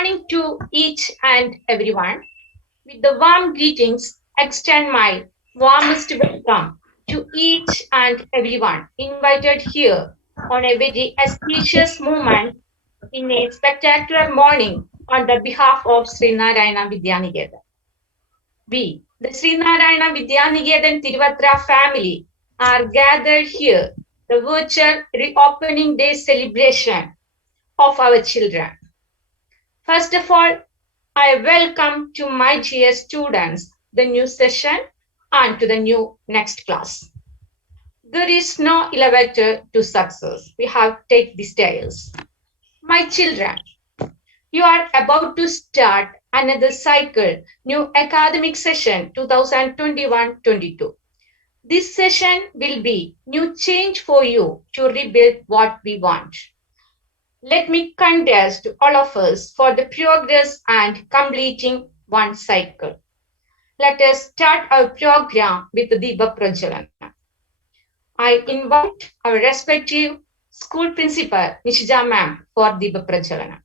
morning to each and everyone. With the warm greetings, extend my warmest welcome to each and everyone invited here on a very auspicious moment in a spectacular morning on the behalf of Srinarayana Vidyaniketan. We, the Srinarayana Vidyaniketan Tiruvatra family, are gathered here, the virtual reopening day celebration of our children. First of all, I welcome to my dear students the new session and to the new next class. There is no elevator to success. We have to take the stairs. My children, you are about to start another cycle, new academic session 2021-22. This session will be new change for you to rebuild what we want. Let me contest all of us for the progress and completing one cycle. Let us start our program with the Deepa Prajalana. I invite our respective school principal, Nishija ma'am, for Deepa Prajalana.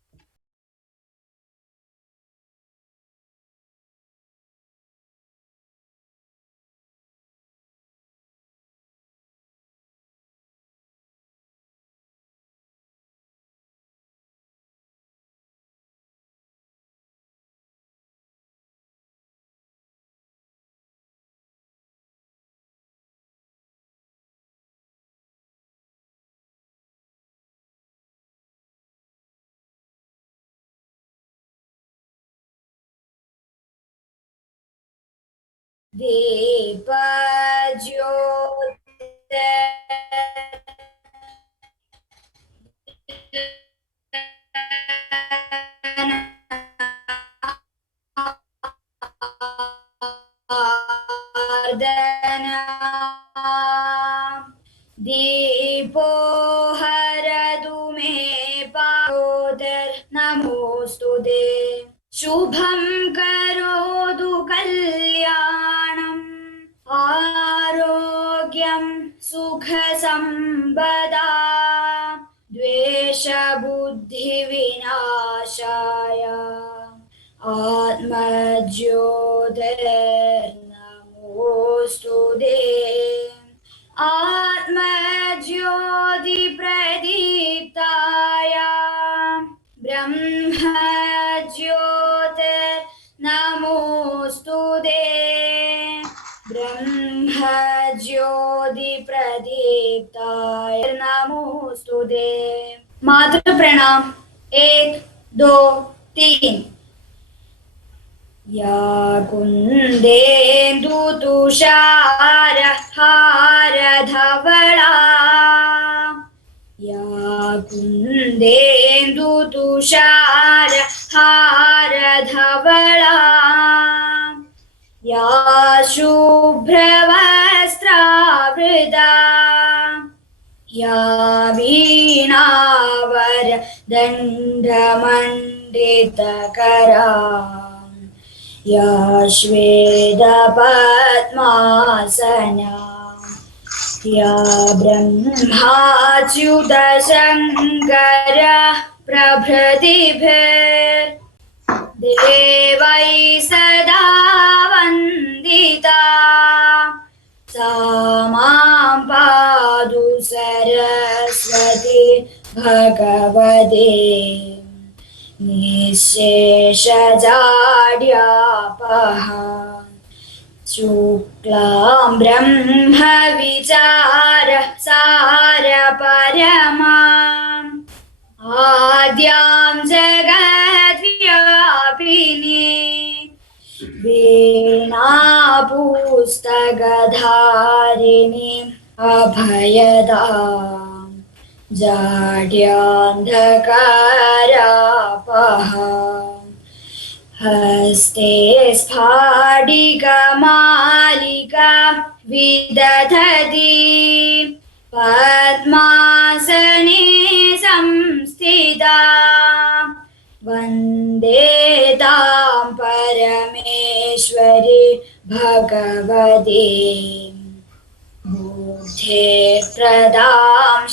दीपो हरतु मे पादोदर्नमोऽस्तुते शुभं करोतु कल्याणम् आरोग्यं सुखसम्पदा द्वेषबुद्धिविनाशाय आत्मज्योतिर्नमोऽस्तुते आत्मज्योतिप्रदीप्ताय ब्रह्मज्योतिर्नमोऽस्तुते ब्रह्मज्योतिप्रदीप्ताय नमोऽस्तुते। मातृ प्रणाम। 1 2 3। या कुन्देन्दु तुषारहारधवला या कुन्देन्दु तुषारहारधवला या शुभ्रवस्त्रावृता या वीणावरदण्डमण्डितकरा या श्वेतपद्मासना या ब्रह्माच्युतशङ्कर प्रभृतिभिर्देवैः सदा वन्दिता सा मां पातु सरस्वती भगवती निःशेषजाड्यापहा शुक्लां ब्रह्मविचारसारपरमाम् आद्यां जगद्व्यापिनी वीणापुस्तकधारिणी अभयदाम् जाड्यान्धकारापहा हस्ते स्फाटिकमालिका विदधति पद्मासने संस्थिता वन्दे तां परमेश्वरी भगवती बुद्धिप्रदां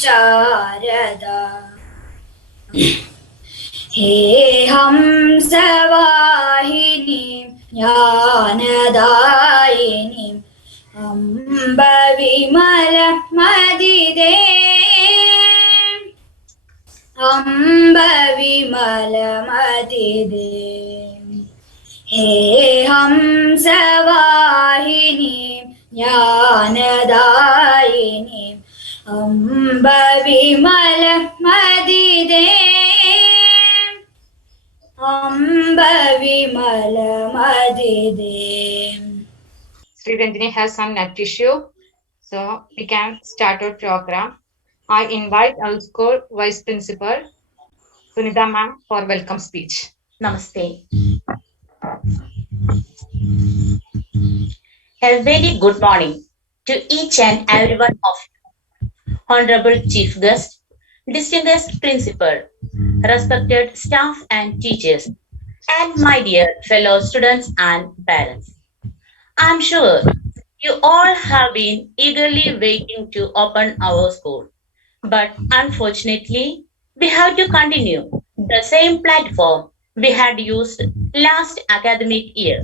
शारदा हे हंसवाहिनीं ज्ञानदायिनीम् अम्ब विमलमदिदे अम्ब विमलमदिदे हे हंसवाहिनीं ज्ञानदायिनीम् अम्ब विमलमदिदे अम्ब विमलमदिदे. Sri Ranjini has some net issue, so we can start our program. I invite our school Vice Principal Sunita ma'am for welcome speech. Namaste. A very good morning to each and every one of you. Honorable Chief Guest, distinguished Principal, respected staff and teachers, and my dear fellow students and parents. I'm sure you all have been eagerly waiting to open our school. But unfortunately, we have to continue the same platform we had used last academic year.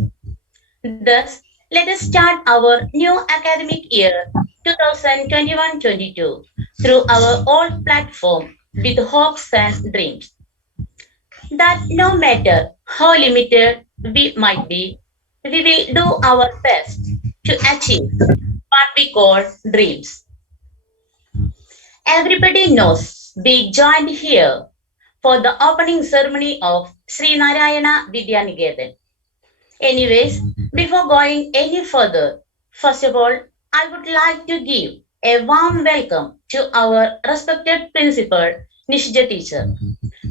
Thus, let us start our new academic year 2021-22 through our old platform with hopes and dreams. That no matter how limited we might be, we will do our best to achieve what we call dreams. Everybody knows we joined here for the opening ceremony of Sri Narayana Vidyaniketan. Anyways, before going any further, first of all, I would like to give a warm welcome to our respected principal, Nishija teacher.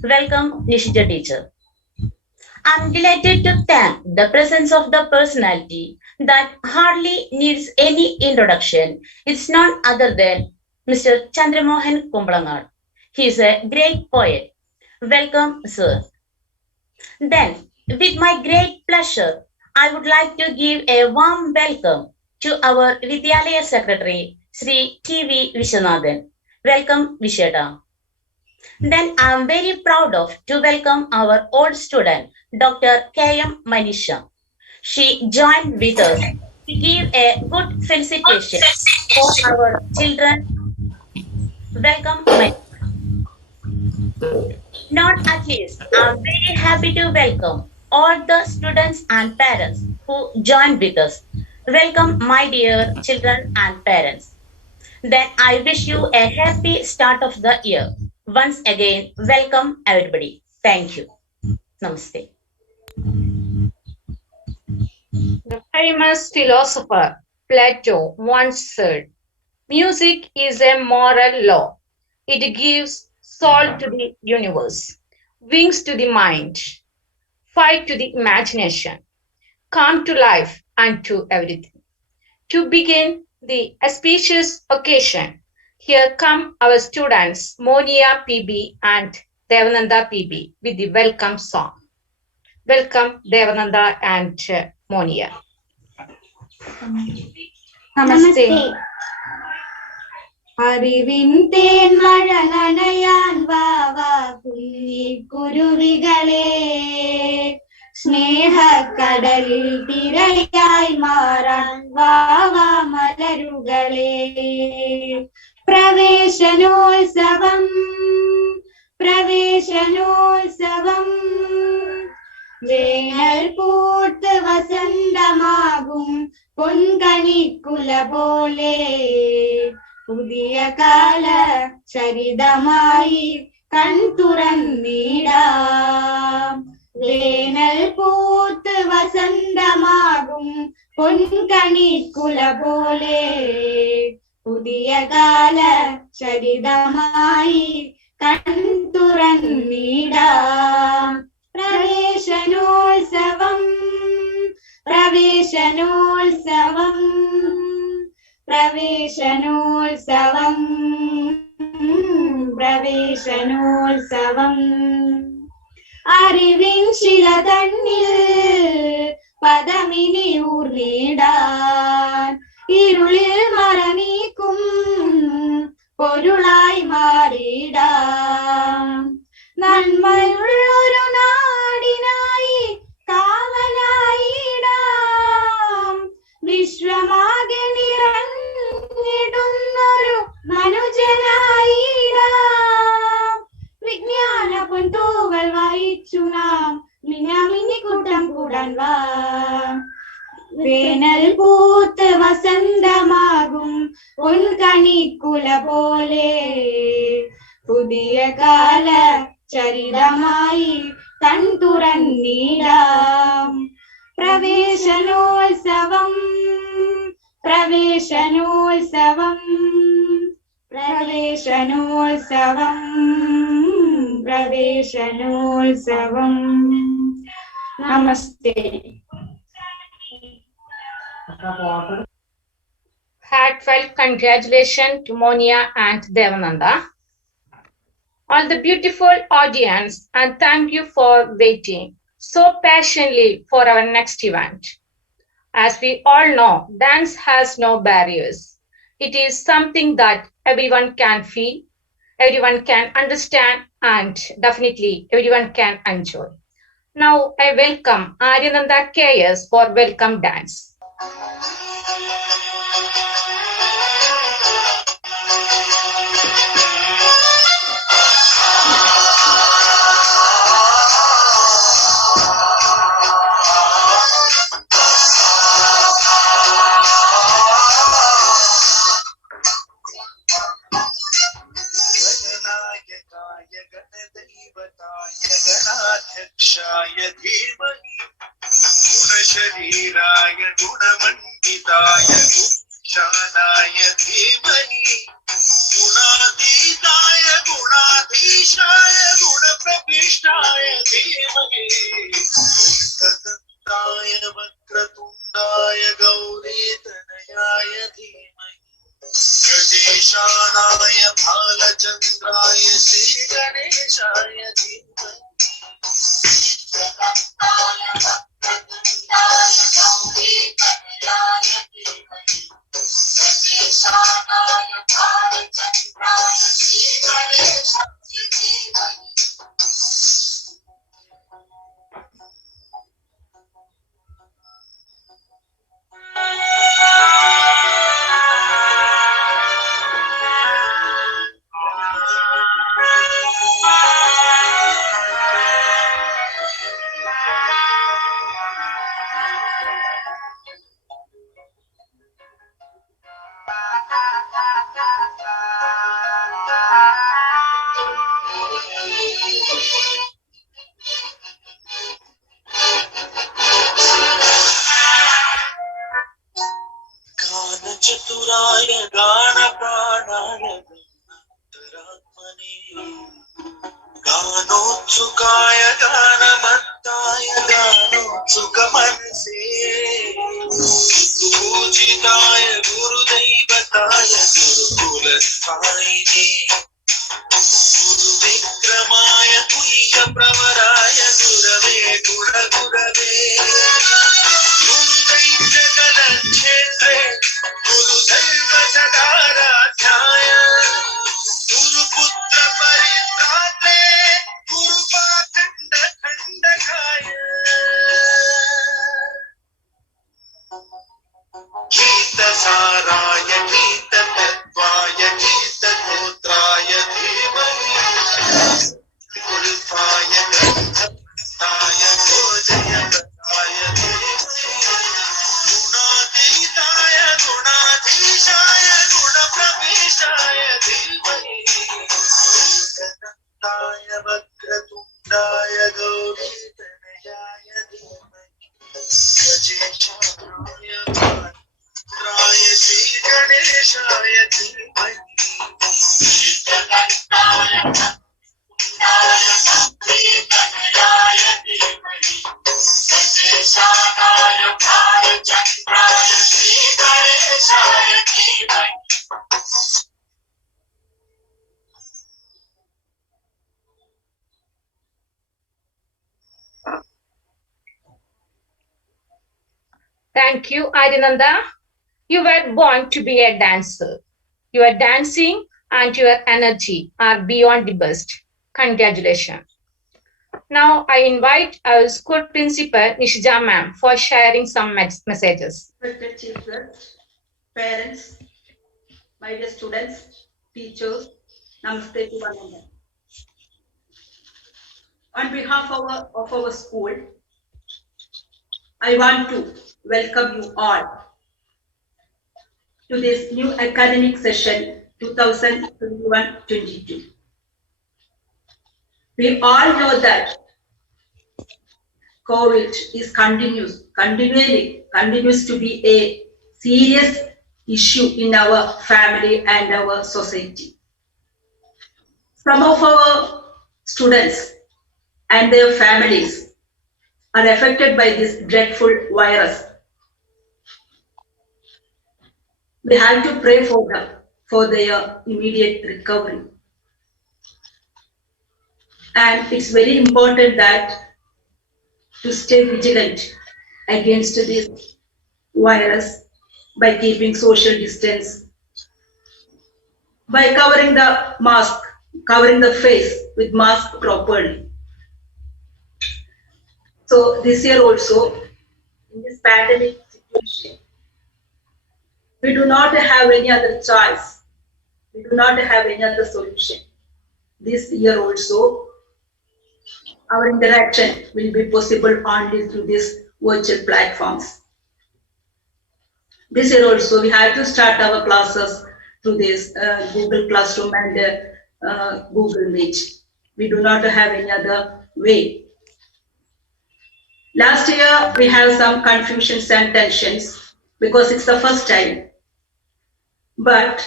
Welcome, Nishija teacher. I'm delighted to thank the presence of the personality that hardly needs any introduction. It's none other than Mr. Chandramohan Kumblangar. He is a great poet. Welcome, sir. Then, with my great pleasure, I would like to give a warm welcome to our Vidyalaya Secretary, Sri T.V. Vishwanathan. Welcome, Visheta. Then I am very proud of to welcome our old student, Dr. K.M. Manisha. She joined with us to give a good felicitation for our children. Welcome, Manisha. Not at least, I'm very happy to welcome all the students and parents who joined with us. Welcome, my dear children and parents. Then I wish you a happy start of the year. Once again, welcome everybody. Thank you. Namaste. The famous philosopher Plato once said, music is a moral law. It gives soul to the universe, wings to the mind, fire to the imagination, calm to life and to everything. To begin the auspicious occasion, here come our students Monia PB and Devananda PB with the welcome song. Welcome Devananda and Monia. Namaste. അറിവിൻ തേന്മഴ നനയാൻ വാവാ കുരുവികളെ സ്നേഹക്കടലിൽ തിരയായി മാറാൻ വാവാ മലരുകളെ പ്രവേശനോത്സവം പ്രവേശനോത്സവം വേനൽ പൂത്ത് വസന്തമാകും പൊൻകണിക്കുല പോലെ പുതിയ കാല ചരിതമായി കൺതുറന്നിടാം വേനൽ പൂത്ത് വസന്തമാകും പൊൻകണിക്കുല പോലെ പുതിയ കാല ചരിതമായി കൺതുറന്നിടാം പ്രവേശനോത്സവം പ്രവേശനോത്സവം പ്രവേശനോത്സവം പ്രവേശനോത്സവം അറിവിൻ ശില തന്നിൽ പദമിനി ഊർന്നിടാൻ ഇരുളിൽ മറനീക്കും പൊരുളായി മാറിടാം നന്മയുള്ളൊരു നാടിനായി കാവലായിടാം. വിശ്വമാകെ നിറഞ്ഞിടുന്നൊരു മനുജനായിടാം. വിജ്ഞാന പൊൻതൂവൽ വഹിച്ചു നാം മിന്നാമിന്നിക്കൂട്ടം കൂടാൻ വാ. വേനൽ പൂത്ത് വസന്തമാകും പൊൻകണിക്കുല പോലെ പുതിയ കാല ചരിതമായി കൺ തുറന്നിടാം. പ്രവേശനോത്സവം പ്രവേശനോത്സവം പ്രവേശനോത്സവം പ്രവേശനോത്സവം. നമസ്തേ. Heartfelt congratulations to Monia and Devananda. All the beautiful audience, and thank you for waiting so patiently for our next event. As we all know, dance has no barriers. It is something that everyone can feel, everyone can understand, and definitely everyone can enjoy. Now I welcome Aryananda KS for Welcome Dance. गणाध्यक्षाय धीमहि गुणशरीराय गुणमण्डिताय गुणशानाय धीमहि गुणातीताय गुणाधीशाय गुणप्रविष्टाय धीमहि एकदन्ताय वक्रतुण्डाय गौरीतनयाय धीमहि गजेशानाय भालचन्द्राय श्रीगणेशाय धीमहि चतुराय गानप्राणाय गानान्तरात्मने गानोत्सुकाय गानमत्ताय गानोत्सुकमनसे पूजिताय गुरुदैवताय गुरुकुलस्थायिने गुरुविक्रमाय गुह्यप्रवराय गुरवे गुणगुरवे गुरुदैत्यकलक्षेत्रे गुरुदैवजडाराध्याय गुरुपुत्र परित्रात्रे गुरुपाखण्डखण्डकाय गीतसाराय गीततत्त्वाय गीतगोत्राय धीमहि गुरुपाय गन्धर्वाय भोजयप्रदाय धीमहि गुणातीताय गुणाधीशाय गुणप्रविष्टाय धीमहि एकदन्ताय वक्रतुण्डाय गौरीतनयाय धीमहि गजेशानाय भालचन्द्राय श्रीगणेशाय धीमहि Thank you, Aryananda. You were born to be a dancer. Your dancing and your energy are beyond the best. Congratulations. Now I invite our school principal Nishija ma'am for sharing some messages. Respected chief guests, parents, my dear students, teachers, namaste to one another. On behalf of our school, I want to welcome you all to this new academic session 2021-22. We all know that COVID is continues to be a serious issue in our family and our society. Some of our students and their families are affected by this dreadful virus. We have to pray for them for their immediate recovery. And it's very important that to stay vigilant against this virus by keeping social distance, by covering the face with mask properly. So this year also, in this pandemic situation, we do not have any other choice. We do not have any other solution. This year also, our interaction will be possible only through these virtual platforms. This year also, we have to start our classes through this Google Classroom and Google Meet. We do not have any other way. Last year, we have some confusions and tensions because it's the first time. But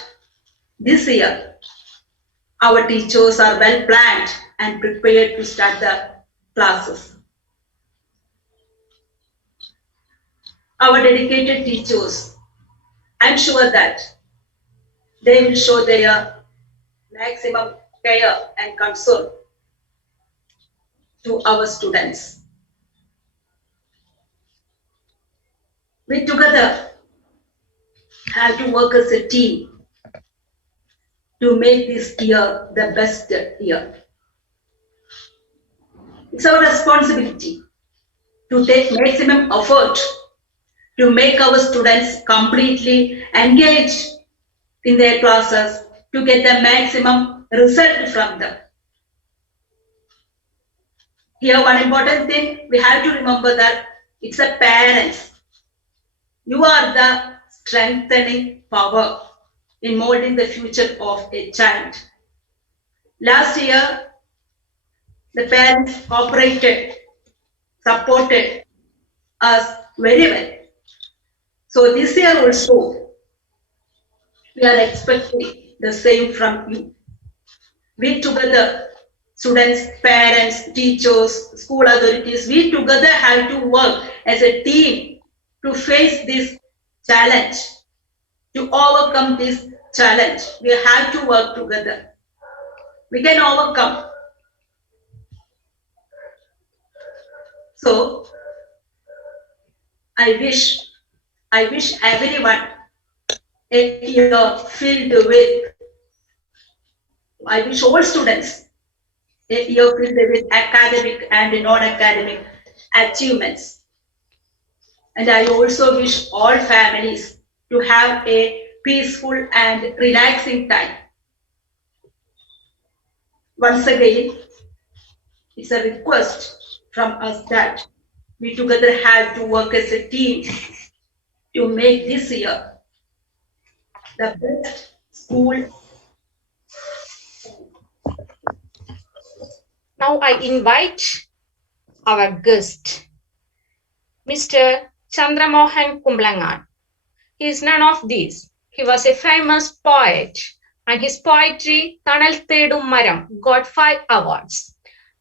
this year, our teachers are well planned and prepared to start the classes. Our dedicated teachers, I'm sure that they will show their maximum care and concern to our students. We together have to work as a team to make this year the best year. It's our responsibility to take maximum effort to make our students completely engaged in their classes to get the maximum result from them. Here, one important thing, we have to remember that it's the parents. You are the strengthening power in molding the future of a child. Last year, the parents cooperated, supported us very well. So this year also, we are expecting the same from you. We together, students, parents, teachers, school authorities, we together have to work as a team to face this challenge, to overcome this challenge. We have to work together. We can overcome. So, I wish everyone a year filled with, I wish all students a year filled with academic and non-academic achievements. And I also wish all families to have a peaceful and relaxing time. Once again, it's a request from us that we together have to work as a team to make this year the best school. Now I invite our guest, Mr. Chandramohan Kumblangan. He is none of these. He was a famous poet, and his poetry, Thanal Thedum Maram, got 5 awards.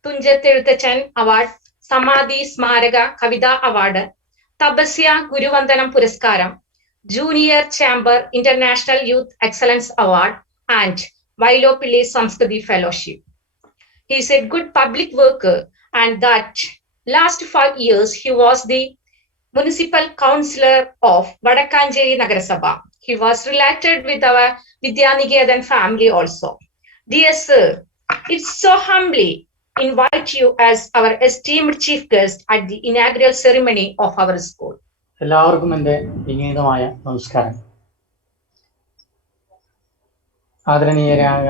Tunjathirthachan Award, Samadhi Smaraka Kavida Award, Tabasya Guruvandanam Puraskaram, Junior Chamber International Youth Excellence Award, and Vailopilli Samskruti Fellowship. He is a good public worker, and that last 5 years he was the Municipal Councillor of Vadakanjeri Nagarasabha. He was related with our Vidyaniketan family also. Dear sir, It's so humbly invite you as our esteemed chief guest at the inaugural ceremony of our school. എല്ലാവർക്കും എൻ്റെ വിനീതമായ നമസ്കാരം. ആദരണീയരായ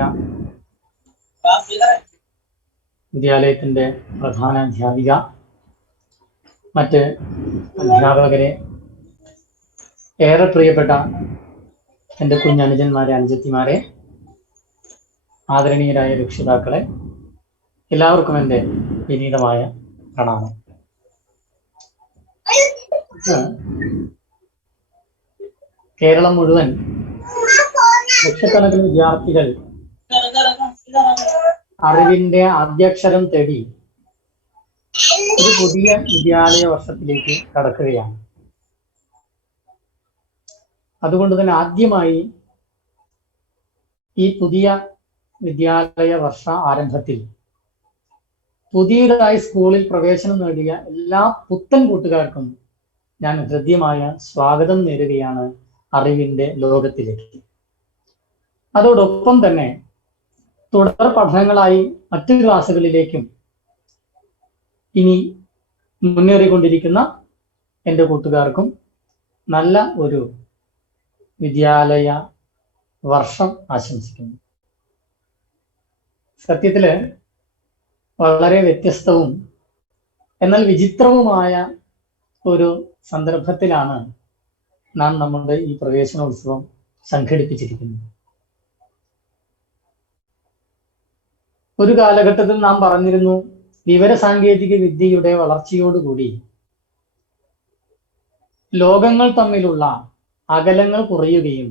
വിദ്യാലയത്തിൻ്റെ പ്രധാന അധ്യാപിക, മറ്റ് അധ്യാപകരെ, ഏറെ പ്രിയപ്പെട്ട എൻ്റെ കുഞ്ഞനുജന്മാരെ, അനുജത്തിമാരെ, ആദരണീയരായ രക്ഷിതാക്കളെ, എല്ലാവർക്കും എൻ്റെ വിനീതമായ പ്രണാമം. കേരളം മുഴുവൻ ലക്ഷക്കണക്കിന് വിദ്യാർത്ഥികൾ അറിവിന്റെ ആദ്യാക്ഷരം തേടി ഒരു പുതിയ വിദ്യാലയ വർഷത്തിലേക്ക് കടക്കുകയാണ്. അതുകൊണ്ട് തന്നെ ആദ്യമായി ഈ പുതിയ വിദ്യാലയ വർഷ ആരംഭത്തിൽ പുതിയതായി സ്കൂളിൽ പ്രവേശനം നേടിയ എല്ലാ പുത്തൻ കൂട്ടുകാർക്കും ഞാൻ ഹൃദ്യമായ സ്വാഗതം നേരുകയാണ് അറിവിന്റെ ലോകത്തിലേക്ക്. അതോടൊപ്പം തന്നെ തുടർ പഠനങ്ങളായി മറ്റു ക്ലാസ്സുകളിലേക്കും ഇനി മുന്നേറിക്കൊണ്ടിരിക്കുന്ന എൻ്റെ കൂട്ടുകാർക്കും നല്ല ഒരു വിദ്യാലയ വർഷം ആശംസിക്കുന്നു. സത്യത്തില് വളരെ വ്യത്യസ്തവും എന്നാൽ വിചിത്രവുമായ ഒരു സന്ദർഭത്തിലാണ് നാം നമ്മുടെ ഈ പ്രവേശനോത്സവം സംഘടിപ്പിച്ചിരിക്കുന്നത്. ഒരു കാലഘട്ടത്തിൽ നാം പറഞ്ഞിരുന്നു, വിവരസാങ്കേതിക വിദ്യയുടെ വളർച്ചയോടുകൂടി ലോകങ്ങൾ തമ്മിലുള്ള അകലങ്ങൾ കുറയുകയും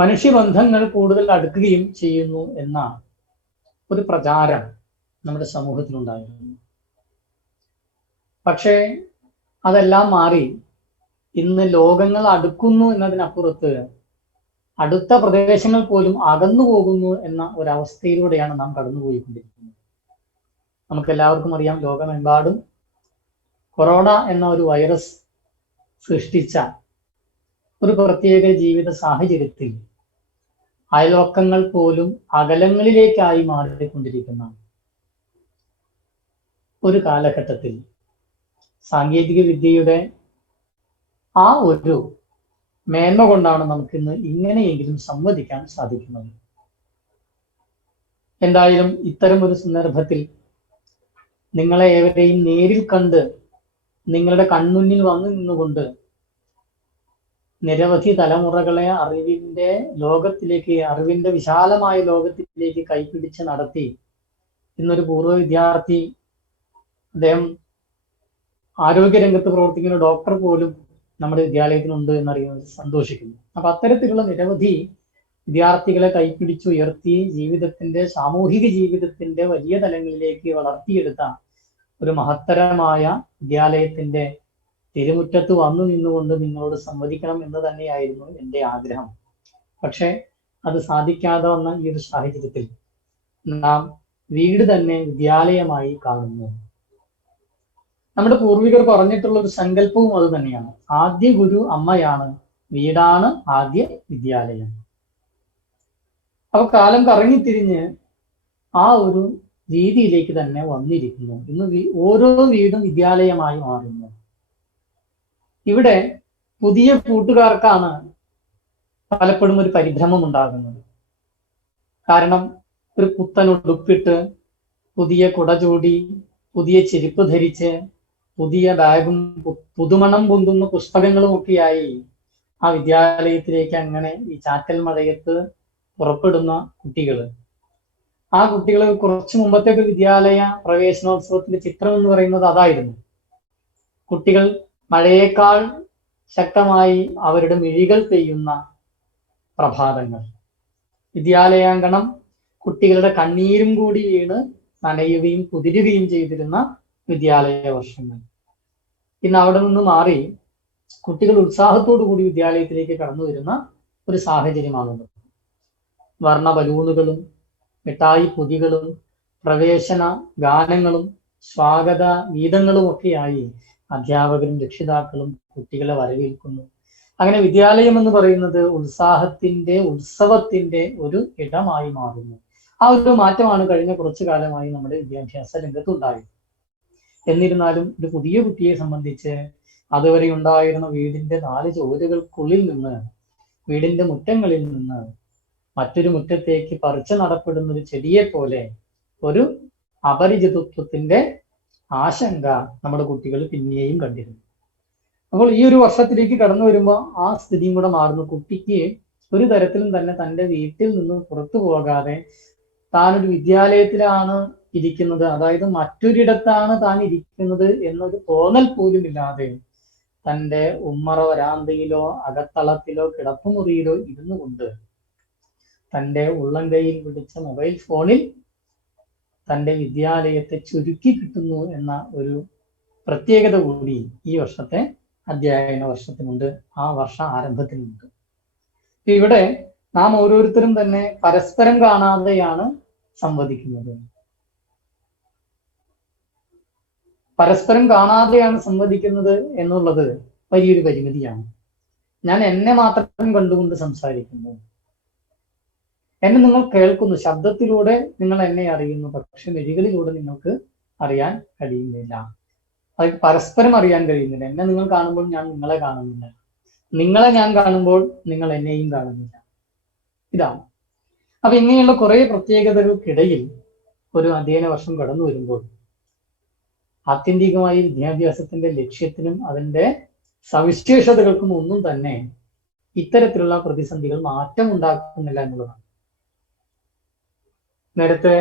മനുഷ്യബന്ധങ്ങൾ കൂടുതൽ അടുക്കുകയും ചെയ്യുന്നു എന്ന ഒരു പ്രചാരം നമ്മുടെ സമൂഹത്തിലുണ്ടായിരുന്നു. പക്ഷേ അതെല്ലാം മാറി ഇന്ന് ലോകങ്ങൾ അടുക്കുന്നു എന്നതിനപ്പുറത്ത് അടുത്ത പ്രദേശങ്ങൾ പോലും അകന്നു പോകുന്നു എന്ന ഒരവസ്ഥയിലൂടെയാണ് നാം കടന്നുപോയിക്കൊണ്ടിരിക്കുന്നത്. നമുക്കെല്ലാവർക്കും അറിയാം, ലോകമെമ്പാടും കൊറോണ എന്ന ഒരു വൈറസ് സൃഷ്ടിച്ച ഒരു പ്രത്യേക ജീവിത സാഹചര്യത്തിൽ അയൽവക്കങ്ങൾ പോലും അകലങ്ങളിലേക്കായി മാറിക്കൊണ്ടിരിക്കുന്ന ഒരു കാലഘട്ടത്തിൽ സാങ്കേതിക വിദ്യയുടെ ആ ഒരു മേന്മ കൊണ്ടാണ് നമുക്കിന്ന് ഇങ്ങനെയെങ്കിലും സംവദിക്കാൻ സാധിക്കുന്നത്. എന്തായാലും ഇത്തരം ഒരു സന്ദർഭത്തിൽ നിങ്ങളെ ഏവരെയും നേരിൽ കണ്ട് നിങ്ങളുടെ കൺമുന്നിൽ വന്നു നിന്നുകൊണ്ട് നിരവധി തലമുറകളെ അറിവിന്റെ ലോകത്തിലേക്ക്, അറിവിന്റെ വിശാലമായ ലോകത്തിലേക്ക് കൈപിടിച്ച് നടത്തി ഇന്നൊരു പൂർവ്വ വിദ്യാർത്ഥി, അദ്ദേഹം ആരോഗ്യരംഗത്ത് പ്രവർത്തിക്കുന്ന ഡോക്ടർ പോലും നമ്മുടെ വിദ്യാലയത്തിലുണ്ട് എന്നറിയുന്നത് സന്തോഷിക്കുന്നു. അപ്പൊ അത്തരത്തിലുള്ള നിരവധി വിദ്യാർത്ഥികളെ കൈപിടിച്ചുയർത്തി ജീവിതത്തിന്റെ, സാമൂഹിക ജീവിതത്തിന്റെ വലിയ തലങ്ങളിലേക്ക് വളർത്തിയെടുത്ത ഒരു മഹത്തരമായ വിദ്യാലയത്തിന്റെ തിരുമുറ്റത്ത് വന്നു നിന്നുകൊണ്ട് നിങ്ങളോട് സംവദിക്കണം എന്ന് തന്നെയായിരുന്നു എൻ്റെ ആഗ്രഹം. പക്ഷെ അത് സാധിക്കാതെ വന്ന ഈ ഒരു സാഹചര്യത്തിൽ നാം വീട് തന്നെ വിദ്യാലയമായി കാണുന്നു. നമ്മുടെ പൂർവികർ പറഞ്ഞിട്ടുള്ള ഒരു സങ്കല്പവും അത് തന്നെയാണ്. ആദ്യ ഗുരു അമ്മയാണ്, വീടാണ് ആദ്യ വിദ്യാലയം. അപ്പൊ കാലം കറങ്ങിത്തിരിഞ്ഞ് ആ ഒരു രീതിയിലേക്ക് തന്നെ വന്നിരിക്കുന്നു. ഇന്ന് ഓരോ വീടും വിദ്യാലയമായി മാറുന്നു. ഇവിടെ പുതിയ കൂട്ടുകാർക്കാണ് പലപ്പോഴും ഒരു പരിഭ്രമം ഉണ്ടാകുന്നത്. കാരണം ഒരു പുത്തൻ ഉടുപ്പിട്ട്, പുതിയ കുട ചൂടി, പുതിയ ചെരുപ്പ് ധരിച്ച്, പുതിയ ബാഗും പുതുമണം പൊന്തുന്ന പുസ്തകങ്ങളും ഒക്കെയായി ആ വിദ്യാലയത്തിലേക്ക് അങ്ങനെ ഈ ചാറ്റൽ മഴയത്ത് പുറപ്പെടുന്ന കുട്ടികൾ. ആ കുട്ടികൾ കുറച്ചു മുമ്പത്തെ വിദ്യാലയ പ്രവേശനോത്സവത്തിന്റെ ചിത്രം എന്ന് പറയുന്നത് അതായിരുന്നു. കുട്ടികൾ മഴയേക്കാൾ ശക്തമായി അവരുടെ മിഴികൾ പെയ്യുന്ന പ്രഭാതങ്ങൾ, വിദ്യാലയാങ്കണം കുട്ടികളുടെ കണ്ണീരും കൂടി വീണ് നനയുകയും കുതിരുകയും ചെയ്തിരുന്ന വിദ്യാലയ വർഷങ്ങൾ. ഇന്ന് അവിടെ നിന്ന് മാറി കുട്ടികൾ ഉത്സാഹത്തോടു കൂടി വിദ്യാലയത്തിലേക്ക് കടന്നു വരുന്ന ഒരു സാഹചര്യമാണുള്ളത്. വർണ്ണ ബലൂണുകളും മിഠായി പൊതികളും പ്രവേശന ഗാനങ്ങളും സ്വാഗത ഗീതങ്ങളും ഒക്കെയായി അധ്യാപകരും രക്ഷിതാക്കളും കുട്ടികളെ വരവേൽക്കുന്നു. അങ്ങനെ വിദ്യാലയം എന്ന് പറയുന്നത് ഉത്സാഹത്തിന്റെ, ഉത്സവത്തിന്റെ ഒരു ഇടമായി മാറുന്നു. ആ ഒരു മാറ്റമാണ് കഴിഞ്ഞ കുറച്ചു കാലമായി നമ്മുടെ വിദ്യാഭ്യാസ രംഗത്തുണ്ടായത്. എന്നിരുന്നാലും ഒരു പുതിയ കുട്ടിയെ സംബന്ധിച്ച് അതുവരെ ഉണ്ടായിരുന്ന വീടിന്റെ 4 ചുവരുകൾക്കുള്ളിൽ നിന്ന്, വീടിന്റെ മുറ്റങ്ങളിൽ നിന്ന് മറ്റൊരു മുറ്റത്തേക്ക് പറിച്ചു നടപ്പെടുന്ന ഒരു ചെടിയെ പോലെ ഒരു അപരിചിതത്വത്തിന്റെ ആശങ്ക നമ്മുടെ കുട്ടികൾ പിന്നെയും കണ്ടിരുന്നു. അപ്പോൾ ഈ ഒരു വർഷത്തിലേക്ക് കടന്നു വരുമ്പോൾ ആ സ്ഥിതിയും കൂടെ മാറുന്നു. കുട്ടിക്ക് ഒരു തരത്തിലും തന്നെ തൻ്റെ വീട്ടിൽ നിന്ന് പുറത്തു പോകാതെ താനൊരു വിദ്യാലയത്തിലാണ് ഇരിക്കുന്നത്, അതായത് മറ്റൊരിടത്താണ് താൻ ഇരിക്കുന്നത് എന്നൊരു തോന്നൽ പോലും ഇല്ലാതെ തൻ്റെ ഉമ്മറ വരാന്തയിലോ അകത്തളത്തിലോ കിടപ്പുമുറിയിലോ ഇരുന്നു കൊണ്ട് തൻ്റെ ഉള്ളംകൈയിൽ പിടിച്ച മൊബൈൽ ഫോണിൽ തൻ്റെ വിദ്യാലയത്തെ ചുരുക്കി കിട്ടുന്നു എന്ന ഒരു പ്രത്യേകത കൂടി ഈ വർഷത്തെ അധ്യയന വർഷത്തിനുണ്ട്, ആ വർഷ ആരംഭത്തിനുണ്ട്. ഇവിടെ നാം ഓരോരുത്തരും തന്നെ പരസ്പരം കാണാതെയാണ് സംവദിക്കുന്നത്. പരസ്പരം കാണാതെയാണ് സംവദിക്കുന്നത് എന്നുള്ളത് വലിയൊരു പരിമിതിയാണ്. ഞാൻ എന്നെ മാത്രം കണ്ടുകൊണ്ട് സംസാരിക്കുന്നു, എന്നെ നിങ്ങൾ കേൾക്കുന്നു, ശബ്ദത്തിലൂടെ നിങ്ങൾ എന്നെ അറിയുന്നു, പക്ഷെ മെഴികളിലൂടെ നിങ്ങൾക്ക് അറിയാൻ കഴിയുന്നില്ല. അത് പരസ്പരം അറിയാൻ കഴിയുന്നില്ല. എന്നെ നിങ്ങൾ കാണുമ്പോൾ ഞാൻ നിങ്ങളെ കാണുന്നില്ല, നിങ്ങളെ ഞാൻ കാണുമ്പോൾ നിങ്ങൾ എന്നെയും കാണുന്നില്ല. ഇതാണ്. അപ്പൊ ഇങ്ങനെയുള്ള കുറെ പ്രത്യേകതകൾക്കിടയിൽ ഒരു അധ്യയന വർഷം കടന്നു വരുമ്പോൾ ആത്യന്തികമായി വിദ്യാഭ്യാസത്തിന്റെ ലക്ഷ്യത്തിനും അതിന്റെ സവിശേഷതകൾക്കും ഒന്നും തന്നെ ഇത്തരത്തിലുള്ള പ്രതിസന്ധികൾ മാറ്റം ഉണ്ടാക്കുന്നില്ല എന്നുള്ളതാണ്. നേരത്തെ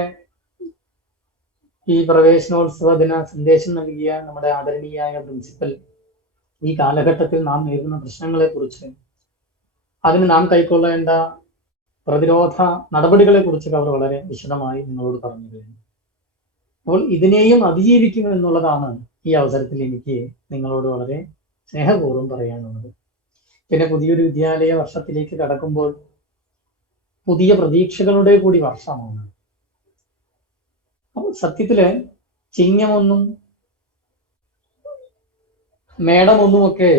ഈ പ്രവേശനോത്സവ ദിന സന്ദേശം നൽകിയ നമ്മുടെ ആദരണീയായ പ്രിൻസിപ്പൽ ഈ കാലഘട്ടത്തിൽ നാം നേരിടുന്ന പ്രശ്നങ്ങളെ കുറിച്ച്, അതിന് നാം കൈക്കൊള്ളേണ്ട പ്രതിരോധ നടപടികളെ കുറിച്ചൊക്കെ അവർ വളരെ വിശദമായി നിങ്ങളോട് പറഞ്ഞു കഴിഞ്ഞു. അപ്പോൾ ഇതിനെയും അതിജീവിക്കും എന്നുള്ളതാണ് ഈ അവസരത്തിൽ എനിക്ക് നിങ്ങളോട് വളരെ സ്നേഹപൂർവ്വം പറയാനുള്ളത്. പിന്നെ പുതിയൊരു വിദ്യാലയ വർഷത്തിലേക്ക് കടക്കുമ്പോൾ പുതിയ പ്രതീക്ഷകളുടെ കൂടി വർഷമാണ്. അപ്പോൾ സത്യത്തില് ചിങ്ങമൊന്നും മേടമൊന്നുമൊക്കെ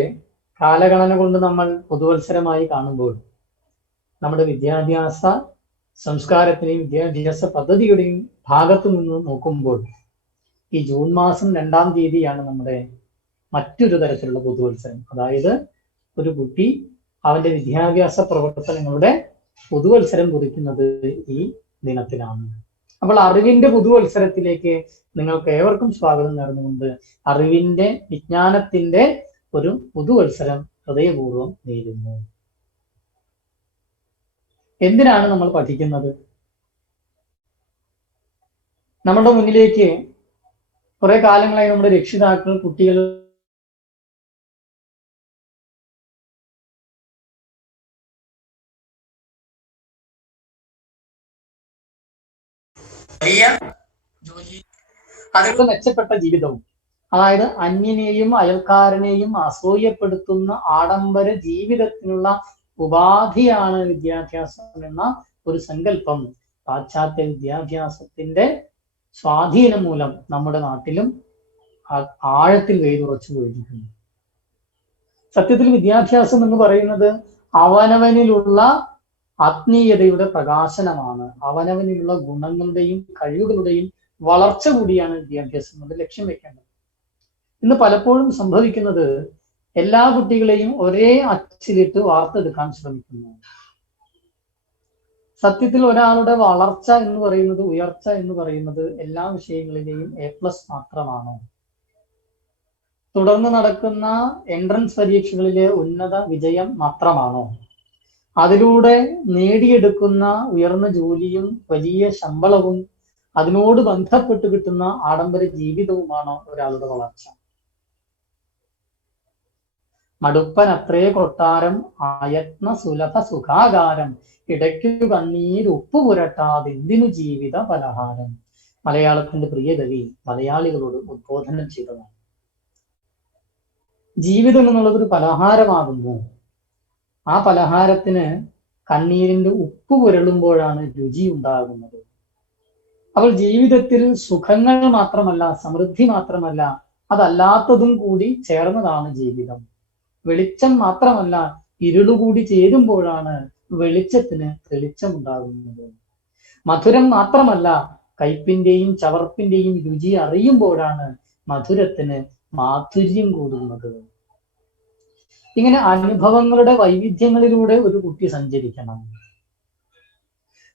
കാലഗണന കൊണ്ട് നമ്മൾ പുതുവത്സരമായി കാണുമ്പോൾ നമ്മുടെ വിദ്യാഭ്യാസ സംസ്കാരത്തിനെയും വിദ്യാഭ്യാസ പദ്ധതിയുടെയും ഭാഗത്തു നിന്ന് നോക്കുമ്പോൾ ഈ ജൂൺ മാസം 2-ാം തീയതിയാണ് നമ്മുടെ മറ്റൊരു തരത്തിലുള്ള പുതുവത്സരം. അതായത് ഒരു കുട്ടി അവന്റെ വിദ്യാഭ്യാസ പ്രവർത്തനങ്ങളുടെ പുതുവത്സരം കുറിക്കുന്നത് ഈ ദിനത്തിലാണ്. അപ്പോൾ അറിവിന്റെ പുതുവത്സരത്തിലേക്ക് നിങ്ങൾക്ക് ഏവർക്കും സ്വാഗതം നേർന്നുകൊണ്ട് അറിവിന്റെ വിജ്ഞാനത്തിന്റെ ഒരു പുതുവത്സരം ഹൃദയപൂർവ്വം നേരുന്നു. എന്തിനാണ് നമ്മൾ പഠിക്കുന്നത്? നമ്മുടെ മുന്നിലേക്ക് കുറെ കാലങ്ങളായി നമ്മുടെ രക്ഷിതാക്കൾ കുട്ടികൾ വലിയ ജോലി, അതിലുള്ള മെച്ചപ്പെട്ട ജീവിതവും, അതായത് അന്യനെയും അയൽക്കാരനെയും അസൂയപ്പെടുത്തുന്ന ആഡംബര ജീവിതത്തിനുള്ള ഉപാധിയാണ് വിദ്യാഭ്യാസം എന്ന ഒരു സങ്കല്പം പാശ്ചാത്യ വിദ്യാഭ്യാസത്തിന്റെ സ്വാധീനം മൂലം നമ്മുടെ നാട്ടിലും ആഴത്തിൽ വേരുറച്ചു പോയിരിക്കുന്നു. സത്യത്തിൽ വിദ്യാഭ്യാസം എന്ന് പറയുന്നത് അവനവനിലുള്ള ആത്മീയതയുടെ പ്രകാശനമാണ്. അവനവനിലുള്ള ഗുണങ്ങളുടെയും കഴിവുകളുടെയും വളർച്ച കൂടിയാണ് വിദ്യാഭ്യാസം കൊണ്ട് ലക്ഷ്യം വെക്കേണ്ടത്. ഇന്ന് പലപ്പോഴും സംഭവിക്കുന്നത് എല്ലാ കുട്ടികളെയും ഒരേ അച്ചിലിട്ട് വാർത്തെടുക്കാൻ ശ്രമിക്കുന്നു. സത്യത്തിൽ ഒരാളുടെ വളർച്ച എന്ന് പറയുന്നത്, ഉയർച്ച എന്ന് പറയുന്നത് എല്ലാ വിഷയങ്ങളിലെയും A+ മാത്രമാണോ? തുടർന്ന് നടക്കുന്ന എൻട്രൻസ് പരീക്ഷകളിലെ ഉന്നത വിജയം മാത്രമാണോ? അതിലൂടെ നേടിയെടുക്കുന്ന ഉയർന്ന ജോലിയും വലിയ ശമ്പളവും അതിനോട് ബന്ധപ്പെട്ട് കിട്ടുന്ന ആഡംബര ജീവിതവുമാണോ ഒരാളുടെ വളർച്ച? മടുപ്പനത്രേ കൊട്ടാരം ആയത്ന സുലഭ സുഖാകാരം ഇടയ്ക്കു കണ്ണീർ ഉപ്പു പുരട്ടാതെന്തിനു ജീവിത പലഹാരം. മലയാളത്തിന്റെ പ്രിയ കവി മലയാളികളോട് ഉദ്ബോധനം ചെയ്തതാണ്. ജീവിതം എന്നുള്ളതൊരു പലഹാരമാകുന്നു. ആ പലഹാരത്തിന് കണ്ണീരിന്റെ ഉപ്പ് പുരളുമ്പോഴാണ് രുചി ഉണ്ടാകുന്നത്. അപ്പോൾ ജീവിതത്തിൽ സുഖങ്ങൾ മാത്രമല്ല, സമൃദ്ധി മാത്രമല്ല, അതല്ലാത്തതും കൂടി ചേർന്നതാണ് ജീവിതം. വെളിച്ചം മാത്രമല്ല, ഇരുളുകൂടി ചേരുമ്പോഴാണ് വെളിച്ചത്തിന് തെളിച്ചമുണ്ടാകുന്നത്. മധുരം മാത്രമല്ല, കയ്പിന്റെയും ചവർപ്പിന്റെയും രുചി അറിയുമ്പോഴാണ് മധുരത്തിന് മാധുര്യം കൂടുന്നത്. ഇങ്ങനെ അനുഭവങ്ങളുടെ വൈവിധ്യങ്ങളിലൂടെ ഒരു കുട്ടി സഞ്ചരിക്കണം.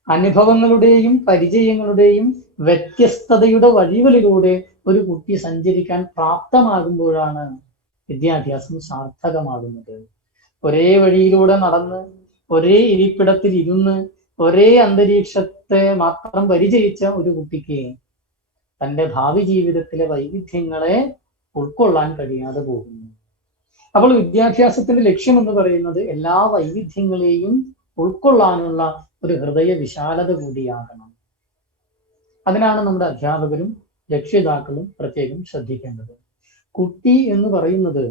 അനുഭവങ്ങളുടെയും പരിചയങ്ങളുടെയും വ്യത്യസ്തതയുടെ വഴികളിലൂടെ ഒരു കുട്ടി സഞ്ചരിക്കാൻ പ്രാപ്തമാകുമ്പോഴാണ് വിദ്യാഭ്യാസം സാർത്ഥകമാകുന്നത്. ഒരേ വഴിയിലൂടെ നടന്ന്, ഒരേ ഇരിപ്പിടത്തിൽ ഇരുന്ന്, ഒരേ അന്തരീക്ഷത്തെ മാത്രം പരിചയിച്ച ഒരു കുട്ടിക്ക് തൻ്റെ ഭാവി ജീവിതത്തിലെ വൈവിധ്യങ്ങളെ ഉൾക്കൊള്ളാൻ കഴിയാതെ പോകുന്നു. അപ്പോൾ വിദ്യാഭ്യാസത്തിന്റെ ലക്ഷ്യം എന്ന് പറയുന്നത് എല്ലാ വൈവിധ്യങ്ങളെയും ഉൾക്കൊള്ളാനുള്ള ഒരു ഹൃദയ വിശാലത കൂടിയാകണം. അതിനാണ് നമ്മുടെ അധ്യാപകരും രക്ഷിതാക്കളും പ്രത്യേകം ശ്രദ്ധിക്കേണ്ടത്. കുട്ടി എന്ന് പറയുന്നത്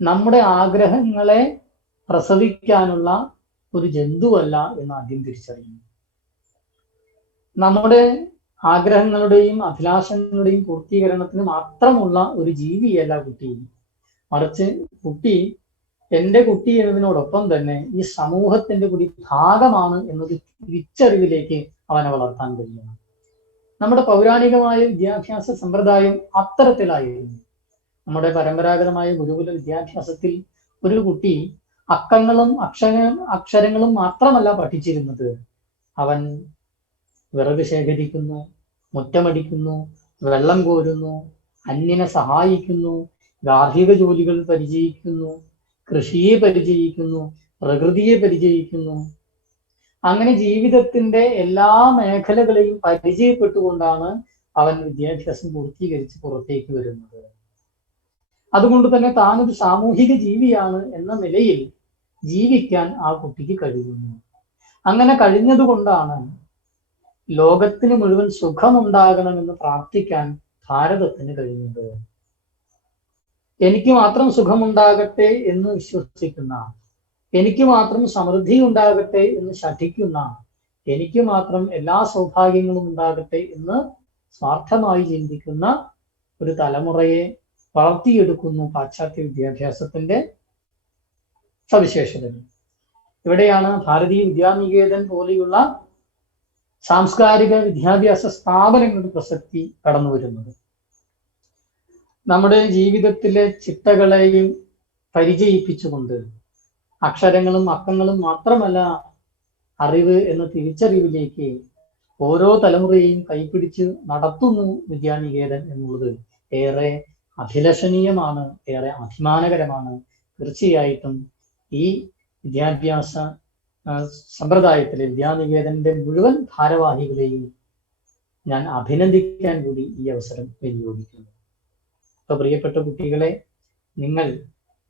നമ്മുടെ ആഗ്രഹങ്ങളെ പ്രസവിക്കാനുള്ള ഒരു ജന്തുവല്ല എന്ന് ആദ്യം തിരിച്ചറിയുന്നു. നമ്മുടെ ആഗ്രഹങ്ങളുടെയും അഭിലാഷങ്ങളുടെയും പൂർത്തീകരണത്തിന് മാത്രമുള്ള ഒരു ജീവിയല്ല കുട്ടി. മറിച്ച് കുട്ടി എൻ്റെ കുട്ടി എന്നതിനോടൊപ്പം തന്നെ ഈ സമൂഹത്തിന്റെ കൂടി ഭാഗമാണ് എന്നത് തിരിച്ചറിവിലേക്ക് അവനെ വളർത്താൻ കഴിയണം. നമ്മുടെ പൗരാണികമായ വിദ്യാഭ്യാസ സമ്പ്രദായം അത്തരത്തിലായിരുന്നു. നമ്മുടെ പരമ്പരാഗതമായ ഗുരുകുല വിദ്യാഭ്യാസത്തിൽ ഒരു കുട്ടി അക്കങ്ങളും അക്ഷരങ്ങളും മാത്രമല്ല പഠിച്ചിരുന്നത്. അവൻ വിറക് ശേഖരിക്കുന്നു, മുറ്റമടിക്കുന്നു, വെള്ളം കോരുന്നു, അന്യനെ സഹായിക്കുന്നു, ഗാർഹിക ജോലികൾ പരിചയിക്കുന്നു, കൃഷിയെ പരിചയിക്കുന്നു, പ്രകൃതിയെ പരിചയിക്കുന്നു. അങ്ങനെ ജീവിതത്തിന്റെ എല്ലാ മേഖലകളെയും പരിചയപ്പെട്ടുകൊണ്ടാണ് അവൻ വിദ്യാഭ്യാസം പൂർത്തീകരിച്ച് പുറത്തേക്ക് വരുന്നത്. അതുകൊണ്ട് തന്നെ താനൊരു സാമൂഹിക ജീവിയാണ് എന്ന നിലയിൽ ജീവിക്കാൻ ആ കുട്ടിക്ക് കഴിയുന്നു. അങ്ങനെ കഴിഞ്ഞതുകൊണ്ടാണ് ലോകത്തിന് മുഴുവൻ സുഖമുണ്ടാകണമെന്ന് പ്രാർത്ഥിക്കാൻ ഭാരതത്തിന് കഴിഞ്ഞത്. എനിക്ക് മാത്രം സുഖമുണ്ടാകട്ടെ എന്ന് വിശ്വസിക്കുന്ന, എനിക്ക് മാത്രം സമൃദ്ധി ഉണ്ടാകട്ടെ എന്ന് ശഠിക്കുന്ന, എനിക്ക് മാത്രം എല്ലാ സൗഭാഗ്യങ്ങളും ഉണ്ടാകട്ടെ എന്ന് സ്വാർത്ഥമായി ചിന്തിക്കുന്ന ഒരു തലമുറയെ വളർത്തിയെടുക്കുന്നു പാശ്ചാത്യ വിദ്യാഭ്യാസത്തിന്റെ സവിശേഷതകൾ. ഇവിടെയാണ് ഭാരതീയ വിദ്യാനികേതൻ പോലെയുള്ള സാംസ്കാരിക വിദ്യാഭ്യാസ സ്ഥാപനങ്ങളുടെ പ്രസക്തി കടന്നു വരുന്നത്. നമ്മുടെ ജീവിതത്തിലെ ചിട്ടകളെയും പരിചയിപ്പിച്ചുകൊണ്ട് അക്ഷരങ്ങളും അക്കങ്ങളും മാത്രമല്ല അറിവ് എന്ന തിരിച്ചറിവിലേക്ക് ഓരോ തലമുറയെയും കൈപിടിച്ച് നടത്തുന്നു വിദ്യാനികേതൻ എന്നുള്ളത് ഏറെ അഭിലഷണീയമാണ്, ഏറെ അഭിമാനകരമാണ്. തീർച്ചയായിട്ടും ഈ വിദ്യാഭ്യാസ സമ്പ്രദായത്തിലെ വിദ്യാനികേതന്റെ മുഴുവൻ ഭാരവാഹികളെയും ഞാൻ അഭിനന്ദിക്കാൻ കൂടി ഈ അവസരം വിനിയോഗിക്കുന്നു. അപ്പൊ പ്രിയപ്പെട്ട കുട്ടികളെ,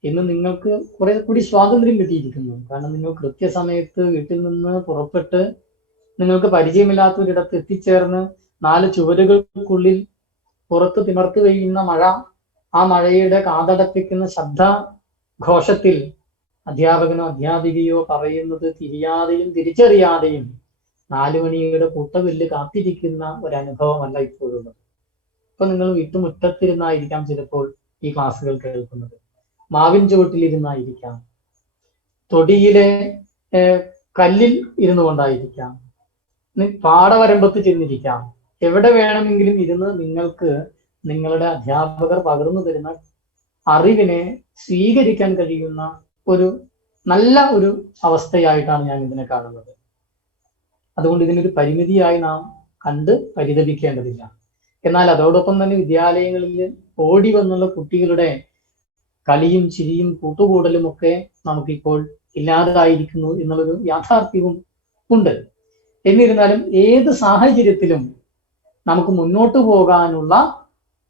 ഇന്ന് നിങ്ങൾക്ക് കുറെ കൂടി സ്വാതന്ത്ര്യം കിട്ടിയിരിക്കുന്നു. കാരണം നിങ്ങൾ കൃത്യസമയത്ത് വീട്ടിൽ നിന്ന് പുറപ്പെട്ട് നിങ്ങൾക്ക് പരിചയമില്ലാത്തൊരിടത്ത് എത്തിച്ചേർന്ന് 4 ചുവരുകൾക്കുള്ളിൽ പുറത്ത് തിമർത്ത് പെയ്യുന്ന മഴ, ആ മഴയുടെ കാതടപ്പിക്കുന്ന ശബ്ദഘോഷത്തിൽ അധ്യാപകനോ അധ്യാപികയോ പറയുന്നത് തിരിയാതെയും തിരിച്ചറിയാതെയും 4 മണിയുടെ കൂട്ടവില്ല് കാത്തിരിക്കുന്ന ഒരനുഭവമല്ല ഇപ്പോഴുള്ളത്. ഇപ്പൊ നിങ്ങൾ വീട്ടുമുറ്റത്തിരുന്നായിരിക്കാം ചിലപ്പോൾ ഈ ക്ലാസ്സുകൾ കേൾക്കുന്നത്, മാവിൻ ചുവട്ടിലിരുന്നായിരിക്കാം, തൊടിയിലെ കല്ലിൽ ഇരുന്നു കൊണ്ടായിരിക്കാം, പാടവരമ്പത്ത് ചെന്നിരിക്കാം. എവിടെ വേണമെങ്കിലും ഇരുന്ന് നിങ്ങൾക്ക് നിങ്ങളുടെ അധ്യാപകർ പകർന്നു തരുന്ന അറിവിനെ സ്വീകരിക്കാൻ കഴിയുന്ന ഒരു നല്ല ഒരു അവസ്ഥയായിട്ടാണ് ഞാൻ ഇതിനെ കാണുന്നത്. അതുകൊണ്ട് ഇതിനൊരു പരിമിതിയായി നാം കണ്ട് പരിതപിക്കേണ്ടതില്ല. എന്നാൽ അതോടൊപ്പം തന്നെ വിദ്യാലയങ്ങളിൽ ഓടി വന്നുള്ള കുട്ടികളുടെ കളിയും ചിരിയും കൂട്ടുകൂടലും ഒക്കെ നമുക്കിപ്പോൾ ഇല്ലാതായിരിക്കുന്നു എന്നുള്ളൊരു യാഥാർത്ഥ്യവും ഉണ്ട്. എന്നിരുന്നാലും ഏത് സാഹചര്യത്തിലും നമുക്ക് മുന്നോട്ട് പോകാനുള്ള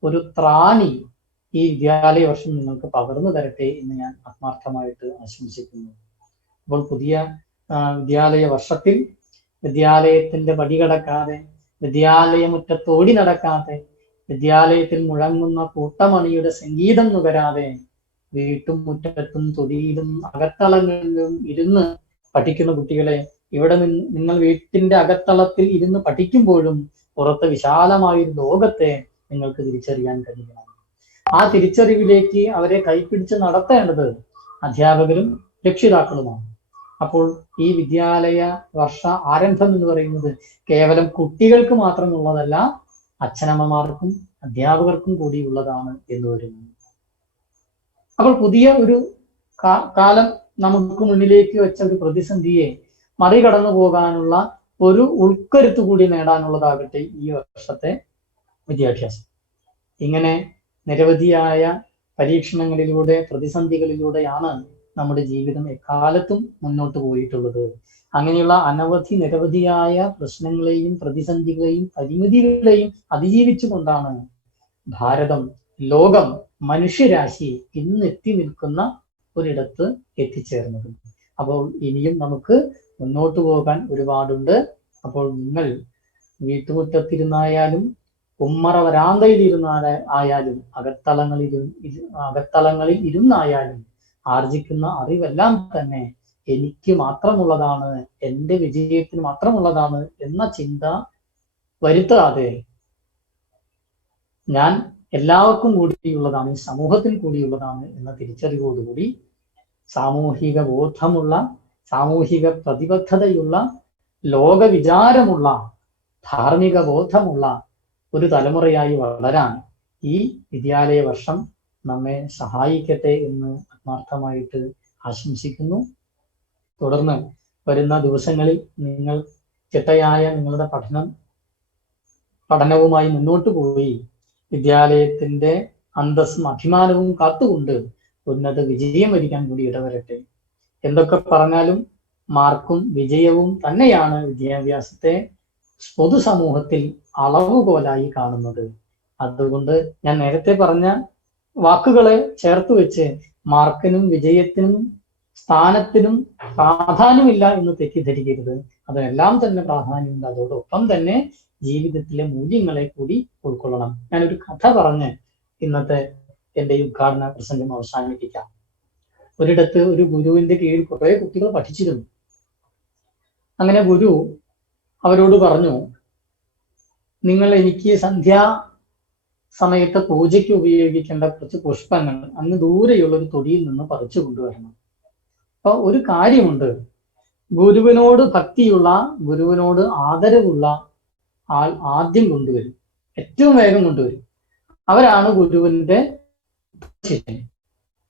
ഒരു ത്രാണി ഈ വിദ്യാലയ വർഷം നിങ്ങൾക്ക് പകർന്നു തരട്ടെ എന്ന് ഞാൻ ആത്മാർത്ഥമായിട്ട് ആശംസിക്കുന്നു. അപ്പോൾ പുതിയ വിദ്യാലയ വർഷത്തിൽ വിദ്യാലയത്തിന്റെ പടികടക്കാതെ, വിദ്യാലയമുറ്റത്തോടി നടക്കാതെ, വിദ്യാലയത്തിൽ മുഴങ്ങുന്ന കൂട്ടമണിയുടെ സംഗീതം നുകരാതെ, വീട്ടുമുറ്റത്തും തൊടിയിലും അകത്തളങ്ങളിലും ഇരുന്ന് പഠിക്കുന്ന കുട്ടികളെ, ഇവിടെ നിങ്ങൾ വീട്ടിന്റെ അകത്തളത്തിൽ ഇരുന്ന് പഠിക്കുമ്പോഴും പുറത്ത് വിശാലമായൊരു ലോകത്തെ നിങ്ങൾക്ക് തിരിച്ചറിയാൻ കഴിയണം. ആ തിരിച്ചറിവിലേക്ക് അവരെ കൈപ്പിടിച്ച് നടത്തേണ്ടത് അധ്യാപകരും രക്ഷിതാക്കളുമാണ്. അപ്പോൾ ഈ വിദ്യാലയ വർഷ ആരംഭം എന്ന് പറയുന്നത് കേവലം കുട്ടികൾക്ക് മാത്രമുള്ളതല്ല, അച്ഛനമ്മമാർക്കും അധ്യാപകർക്കും കൂടിയുള്ളതാണ് എന്ന് വരുന്നു. അപ്പോൾ പുതിയ ഒരു കാലം നമുക്ക് മുന്നിലേക്ക് വെച്ച ഒരു പ്രതിസന്ധിയെ മറികടന്നു പോകാനുള്ള ഒരു ഉൾക്കരുത്ത് കൂടി നേടാനുള്ളതാകട്ടെ ഈ വർഷത്തെ വിദ്യാഭ്യാസം. ഇങ്ങനെ നിരവധിയായ പരീക്ഷണങ്ങളിലൂടെ, പ്രതിസന്ധികളിലൂടെയാണ് നമ്മുടെ ജീവിതം എക്കാലത്തും മുന്നോട്ട് പോയിട്ടുള്ളത്. അങ്ങനെയുള്ള നിരവധിയായ പ്രശ്നങ്ങളെയും പ്രതിസന്ധികളെയും പരിമിതികളെയും അതിജീവിച്ചുകൊണ്ടാണ് ഭാരതം, ലോകം, മനുഷ്യരാശി ഇന്ന് എത്തി നിൽക്കുന്ന ഒരിടത്ത് എത്തിച്ചേർന്നത്. അപ്പോൾ ഇനിയും നമുക്ക് മുന്നോട്ട് പോകാൻ ഒരുപാടുണ്ട്. അപ്പോൾ നിങ്ങൾ വീട്ടുമുറ്റത്തിരുന്നായാലും ഉമ്മറ വരാന്തയിൽ ആയാലും അകത്തളങ്ങളിൽ ഇരുന്നായാലും ആർജിക്കുന്ന അറിവെല്ലാം തന്നെ എനിക്ക് മാത്രമുള്ളതാണ്, എൻ്റെ വിജയത്തിന് മാത്രമുള്ളതാണ് എന്ന ചിന്ത വരുത്താതെ ഞാൻ എല്ലാവർക്കും കൂടിയുള്ളതാണ്, ഈ സമൂഹത്തിന് കൂടിയുള്ളതാണ് എന്ന തിരിച്ചറിവോടുകൂടി സാമൂഹിക ബോധമുള്ള, സാമൂഹിക പ്രതിബദ്ധതയുള്ള, ലോകവിചാരമുള്ള, ധാർമ്മിക ബോധമുള്ള ഒരു തലമുറയായി വളരാൻ ഈ വിദ്യാലയ വർഷം നമ്മെ സഹായിക്കട്ടെ എന്ന് ആത്മാർത്ഥമായിട്ട് ആശംസിക്കുന്നു. തുടർന്ന് വരുന്ന ദിവസങ്ങളിൽ നിങ്ങൾ ചിട്ടയായ നിങ്ങളുടെ പഠനവുമായി മുന്നോട്ട് പോയി വിദ്യാലയത്തിന്റെ അന്തസ്സും അഭിമാനവും കാത്തുകൊണ്ട് ഉന്നത വിജയം വരിക്കാൻ കൂടി ഇടവരട്ടെ. എന്തൊക്കെ പറഞ്ഞാലും മാർക്കും വിജയവും തന്നെയാണ് വിദ്യാഭ്യാസത്തെ പൊതുസമൂഹത്തിൽ അളവുകോലായി കാണുന്നത്. അതുകൊണ്ട് ഞാൻ നേരത്തെ പറഞ്ഞ വാക്കുകളെ ചേർത്ത് വെച്ച് മാർക്കിനും വിജയത്തിനും സ്ഥാനത്തിനും പ്രാധാന്യമില്ല എന്ന് തെറ്റിദ്ധരിക്കരുത്. അതിനെല്ലാം തന്നെ പ്രാധാന്യമുണ്ട്. അതോടൊപ്പം തന്നെ ജീവിതത്തിലെ മൂല്യങ്ങളെ കൂടി ഉൾക്കൊള്ളണം. ഞാനൊരു കഥ പറഞ്ഞ് ഇന്നത്തെ എൻ്റെ ഈ ഉദ്ഘാടന പ്രസംഗം അവസാനിപ്പിക്കാം. ഒരിടത്ത് ഒരു ഗുരുവിന്റെ കീഴിൽ കുറെ കുട്ടികൾ പഠിച്ചിരുന്നു. അങ്ങനെ ഗുരു അവരോട് പറഞ്ഞു, നിങ്ങൾ എനിക്ക് സന്ധ്യാ സമയത്ത് പൂജയ്ക്ക് ഉപയോഗിക്കേണ്ട കുറച്ച് പുഷ്പങ്ങൾ അങ്ങ് ദൂരെയുള്ള ഒരു തൊടിയിൽ നിന്ന് പറിച്ചു കൊണ്ടുവരണം. അപ്പൊ ഒരു കാര്യമുണ്ട്, ഗുരുവിനോട് ഭക്തിയുള്ള, ഗുരുവിനോട് ആദരവുള്ള ആൾ ആദ്യം കൊണ്ടുവരും, ഏറ്റവും വേഗം കൊണ്ടുവരും. അവരാണ് ഗുരുവിന്റെ ശിഷ്യൻ.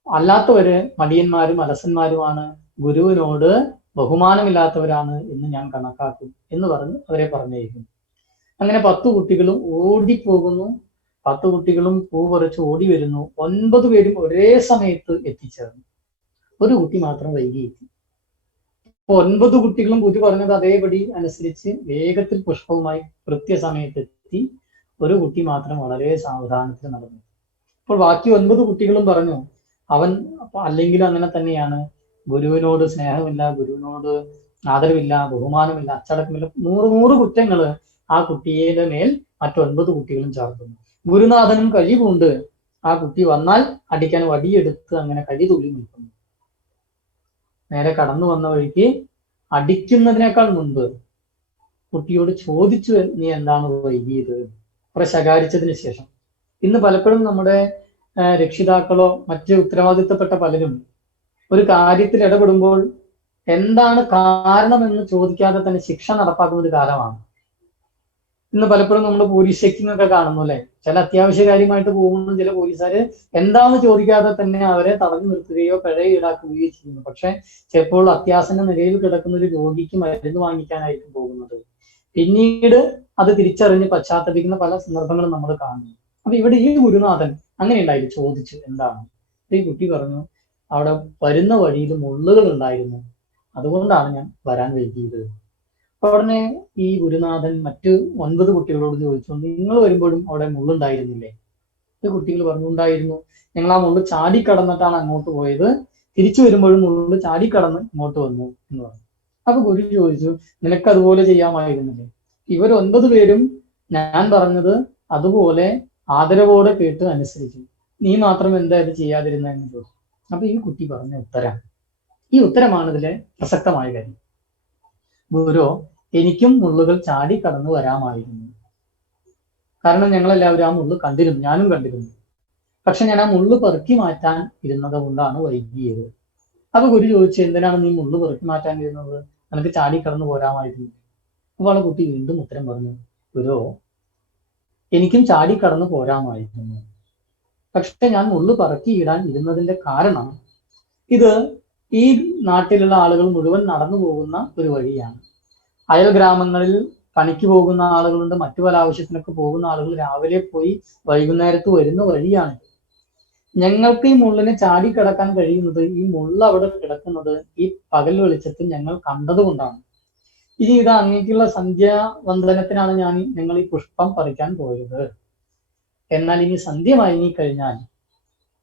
അല്ലാത്തവര് മടിയന്മാരും അലസന്മാരുമാണ്, ഗുരുവിനോട് ബഹുമാനമില്ലാത്തവരാണ് എന്ന് ഞാൻ കണക്കാക്കും എന്ന് പറഞ്ഞ് അവരെ പറഞ്ഞേക്കും. അങ്ങനെ 10 കുട്ടികളും ഓടിപ്പോകുന്നു. 10 കുട്ടികളും പൂ പറിച്ച് ഓടി വരുന്നു. 9 പേരും ഒരേ സമയത്ത് എത്തിച്ചേർന്നു. ഒരു കുട്ടി മാത്രം വൈകിയെത്തി. 9 കുട്ടികളും ഗുരു പറഞ്ഞത് അതേപടി അനുസരിച്ച് വേഗത്തിൽ പുഷ്പവുമായി കൃത്യസമയത്തെത്തി. ഒരു കുട്ടി മാത്രം വളരെ സാവധാനത്തിൽ നടന്നു. അപ്പോൾ ബാക്കി 9 കുട്ടികളും പറഞ്ഞു, അവൻ അല്ലെങ്കിൽ അങ്ങനെ തന്നെയാണ്, ഗുരുവിനോട് സ്നേഹമില്ല, ഗുരുവിനോട് ആദരവില്ല, ബഹുമാനമില്ല, അച്ചടക്കമില്ല, 100 കുറ്റങ്ങൾ ആ കുട്ടിയുടെ മേൽ മറ്റു 9 കുട്ടികളും ചേർക്കുന്നു. ഗുരുനാഥനും കഴിവുണ്ട്, ആ കുട്ടി വന്നാൽ അടിക്കാൻ വടിയെടുത്ത് അങ്ങനെ കരി തുള്ളി നിൽക്കുന്നു. നേരെ കടന്നു വന്ന വഴിക്ക് അടിക്കുന്നതിനേക്കാൾ മുൻപ് കുട്ടിയോട് ചോദിച്ചു, നീ എന്താണ് വൈകിയത്, കുറെ ശകാരിച്ചതിന് ശേഷം. ഇന്ന് പലപ്പോഴും നമ്മുടെ രക്ഷിതാക്കളോ മറ്റ് ഉത്തരവാദിത്തപ്പെട്ട പലരും ഒരു കാര്യത്തിൽ ഇടപെടുമ്പോൾ എന്താണ് കാരണമെന്ന് ചോദിക്കാതെ തന്നെ ശിക്ഷ നടപ്പാക്കുന്ന ഒരു കാലമാണ്. ഇന്ന് പലപ്പോഴും നമ്മൾ പോലീസ് ചെക്കിംഗ് ഒക്കെ കാണുന്നു അല്ലെ. ചില അത്യാവശ്യ കാര്യമായിട്ട് പോകുമ്പോൾ ചില പോലീസുകാര് എന്താണെന്ന് ചോദിക്കാതെ തന്നെ അവരെ തടഞ്ഞു നിർത്തുകയോ പിഴ ഈടാക്കുകയോ ചെയ്യുന്നു. പക്ഷെ ചിലപ്പോൾ അത്യാസന്ന നിലയിൽ കിടക്കുന്ന ഒരു രോഗിക്ക് മരുന്ന് വാങ്ങിക്കാനായിരിക്കും പോകുന്നത്. പിന്നീട് അത് തിരിച്ചറിഞ്ഞ് പശ്ചാത്തപിക്കുന്ന പല സന്ദർഭങ്ങളും നമ്മൾ കാണുന്നു. അപ്പൊ ഇവിടെ ഈ ഗുരുനാഥൻ അങ്ങനെ ഉണ്ടായിരുന്നു, ചോദിച്ചു എന്താണ്. ഈ കുട്ടി പറഞ്ഞു, അവിടെ വരുന്ന വഴിയിൽ മുള്ളുകൾ ഉണ്ടായിരുന്നു, അതുകൊണ്ടാണ് ഞാൻ വരാൻ വൈകിയത്. അപ്പൊ ഉടനെ ഈ ഗുരുനാഥൻ മറ്റ് 9 കുട്ടികളോട് ചോദിച്ചു, നിങ്ങൾ വരുമ്പോഴും അവിടെ മുള്ളുണ്ടായിരുന്നില്ലേ? ഈ കുട്ടികൾ പറഞ്ഞു, ഉണ്ടായിരുന്നു, ഞങ്ങൾ ആ മുള്ളു ചാടിക്കടന്നിട്ടാണ് അങ്ങോട്ട് പോയത്, തിരിച്ചു വരുമ്പോഴും മുള്ളു ചാടിക്കടന്ന് ഇങ്ങോട്ട് വന്നു എന്ന് പറഞ്ഞു. അപ്പൊ ഗുരു ചോദിച്ചു, നിനക്ക് അതുപോലെ ചെയ്യാമായിരുന്നില്ലേ? ഇവർ 9 പേരും ഞാൻ പറഞ്ഞത് അതുപോലെ ആദരവോടെ കേട്ട് അനുസരിച്ചു, നീ മാത്രം എന്താ ഇത് ചെയ്യാതിരുന്നതെന്ന് ചോദിച്ചു. അപ്പൊ ഈ കുട്ടി പറഞ്ഞ ഈ ഉത്തരമാണ് ഇതിലെ പ്രസക്തമായ കാര്യം. ഗുരു, എനിക്കും മുള്ളുകൾ ചാടി കടന്നു വരാമായിരുന്നു. കാരണം ഞങ്ങളെല്ലാവരും ആ മുള്ളു കണ്ടിരുന്നു, ഞാനും കണ്ടിരുന്നു. പക്ഷെ ഞാൻ ആ മുള്ളു പെറുക്കി മാറ്റാൻ ഇരുന്നത് കൊണ്ടാണ് വൈകിയത്. അപ്പൊ ഗുരു ചോദിച്ചു, എന്തിനാണ് നീ മുള്ളു പെറുക്കി മാറ്റാൻ വരുന്നത്? നിനക്ക് ചാടിക്കടന്നു പോരാമായിരുന്നു. അപ്പോൾ ആ കുട്ടി വീണ്ടും ഉത്തരം പറഞ്ഞു, ഗുരു, എനിക്കും ചാടിക്കടന്നു പോരാമായിരുന്നു. പക്ഷെ ഞാൻ മുള്ളു പറക്കിയിടാൻ ഇരുന്നതിന്റെ കാരണം ഇത് ഈ നാട്ടിലുള്ള ആളുകൾ മുഴുവൻ നടന്നു പോകുന്ന ഒരു വഴിയാണ്. അയൽ ഗ്രാമങ്ങളിൽ പണിക്ക് പോകുന്ന ആളുകളുണ്ട്, മറ്റു പല ആവശ്യത്തിനൊക്കെ പോകുന്ന ആളുകൾ രാവിലെ പോയി വൈകുന്നേരത്ത് വരുന്ന വഴിയാണ്. ഞങ്ങൾക്ക് ഈ മുള്ളിനെ ചാടിക്കിടക്കാൻ കഴിയുന്നത്, ഈ മുള്ള അവിടെ കിടക്കുന്നത് ഈ പകൽ വെളിച്ചത്തിൽ ഞങ്ങൾ കണ്ടതുകൊണ്ടാണ്. ഇനി ഇത് അങ്ങേക്കുള്ള സന്ധ്യാവന്ദനത്തിനാണ് ഞങ്ങൾ ഈ പുഷ്പം പറിക്കാൻ പോയത്. എന്നാൽ ഇനി സന്ധ്യ മയങ്ങിക്കഴിഞ്ഞാൽ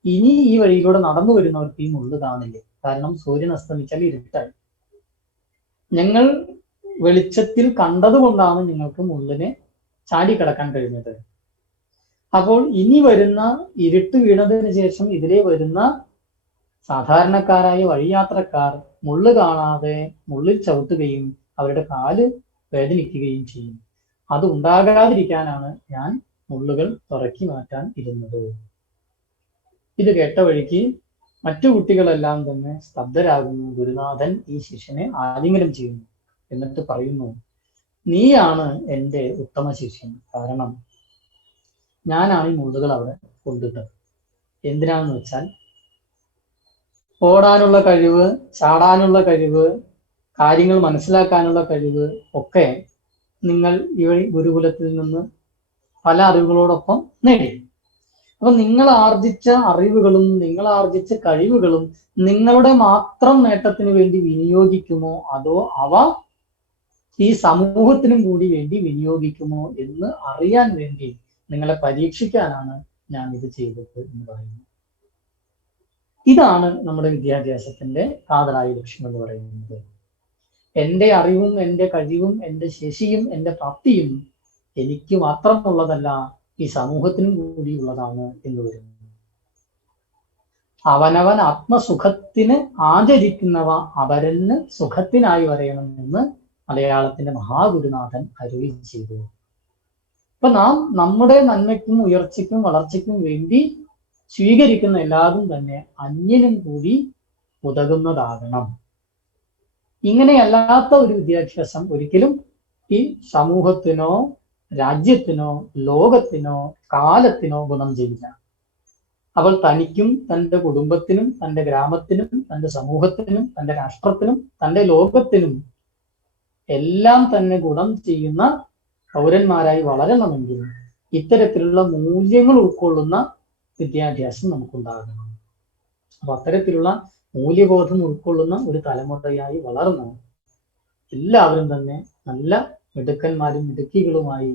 ഇനി ഈ വഴിയിലൂടെ നടന്നു വരുന്നവർക്ക് ഈ മുള്ളു കാണില്ല. കാരണം സൂര്യൻ അസ്തമിച്ചാൽ ഇരുട്ടായി. ഞങ്ങൾ വെളിച്ചത്തിൽ കണ്ടതുകൊണ്ടാണ് നിങ്ങൾക്ക് മുള്ളിനെ ചാടിക്കിടക്കാൻ കഴിഞ്ഞത്. അപ്പോൾ ഇനി വരുന്ന ഇരുട്ട് വീണതിന് ശേഷം ഇതിലെ വരുന്ന സാധാരണക്കാരായ വഴിയാത്രക്കാർ മുള്ളു കാണാതെ മുള്ളിൽ ചവിട്ടുകയും അവരുടെ കാല് വേദനിക്കുകയും ചെയ്യും. അത് ഉണ്ടാകാതിരിക്കാനാണ് ഞാൻ മുള്ളുകൾ തുറക്കി മാറ്റാൻ ഇരുന്നത്. ഇത് കേട്ട വഴിക്ക് മറ്റു കുട്ടികളെല്ലാം തന്നെ സ്തബ്ധരാകുന്നു. ഗുരുനാഥൻ ഈ ശിഷ്യനെ ആലിംഗനം ചെയ്യുന്നു. എന്നിട്ട് പറയുന്നു, നീയാണ് എൻ്റെ ഉത്തമ ശിഷ്യൻ. കാരണം ഞാനാണ് ഈ മുള്ളുകൾ അവിടെ കൊണ്ടിട്ടത്. എന്തിനാണെന്ന് വെച്ചാൽ ഓടാനുള്ള കഴിവ്, ചാടാനുള്ള കഴിവ്, കാര്യങ്ങൾ മനസ്സിലാക്കാനുള്ള കഴിവ് ഒക്കെ നിങ്ങൾ ഈ ഗുരുകുലത്തിൽ നിന്ന് പല അറിവുകളോടൊപ്പം നേടി. അപ്പൊ നിങ്ങൾ ആർജിച്ച അറിവുകളും നിങ്ങൾ ആർജിച്ച കഴിവുകളും നിങ്ങളുടെ മാത്രം നേട്ടത്തിന് വേണ്ടി വിനിയോഗിക്കുമോ, അതോ അവ ഈ സമൂഹത്തിനും കൂടി വേണ്ടി വിനിയോഗിക്കുമോ എന്ന് അറിയാൻ വേണ്ടി നിങ്ങളെ പരീക്ഷിക്കാനാണ് ഞാൻ ഇത് ചെയ്തത് എന്ന് പറയുന്നു. ഇതാണ് നമ്മുടെ വിദ്യാഭ്യാസത്തിന്റെ കാതലായ ലക്ഷ്യം എന്ന് പറയുന്നത്. എൻ്റെ അറിവും എൻ്റെ കഴിവും എൻ്റെ ശേഷിയും എൻ്റെ പ്രാപ്തിയും എനിക്ക് മാത്രമുള്ളതല്ല, ഈ സമൂഹത്തിനും കൂടിയുള്ളതാണ് എന്ന് വരുന്നു. അവനവൻ ആത്മസുഖത്തിന് ആചരിക്കുന്നവ അപരന് സുഖത്തിനായി വരയണം എന്ന് മലയാളത്തിന്റെ മഹാഗുരുനാഥൻ അരുളി ചെയ്തു. അപ്പൊ നാം നമ്മുടെ നന്മയ്ക്കും ഉയർച്ചയ്ക്കും വളർച്ചയ്ക്കും വേണ്ടി സ്വീകരിക്കുന്ന എല്ലാതും തന്നെ അന്യനും കൂടി ഉതകുന്നതാകണം. ഇങ്ങനെയല്ലാത്ത ഒരു വിദ്യാഭ്യാസം ഒരിക്കലും ഈ സമൂഹത്തിനോ രാജ്യത്തിനോ ലോകത്തിനോ കാലത്തിനോ ഗുണം ചെയ്യില്ല. അവൾ തനിക്കും തൻ്റെ കുടുംബത്തിനും തൻ്റെ ഗ്രാമത്തിനും തൻ്റെ സമൂഹത്തിനും തൻ്റെ രാഷ്ട്രത്തിനും തൻ്റെ ലോകത്തിനും എല്ലാം തന്നെ ഗുണം ചെയ്യുന്ന പൗരന്മാരായി വളരണമെങ്കിൽ ഇത്തരത്തിലുള്ള മൂല്യങ്ങൾ ഉൾക്കൊള്ളുന്ന വിദ്യാഭ്യാസം നമുക്കുണ്ടാകണം. അപ്പൊ അത്തരത്തിലുള്ള മൂല്യബോധം ഉൾക്കൊള്ളുന്ന ഒരു തലമുറയായി വളർന്ന് എല്ലാവരും തന്നെ നല്ല മിടുക്കന്മാരും മിടുക്കികളുമായി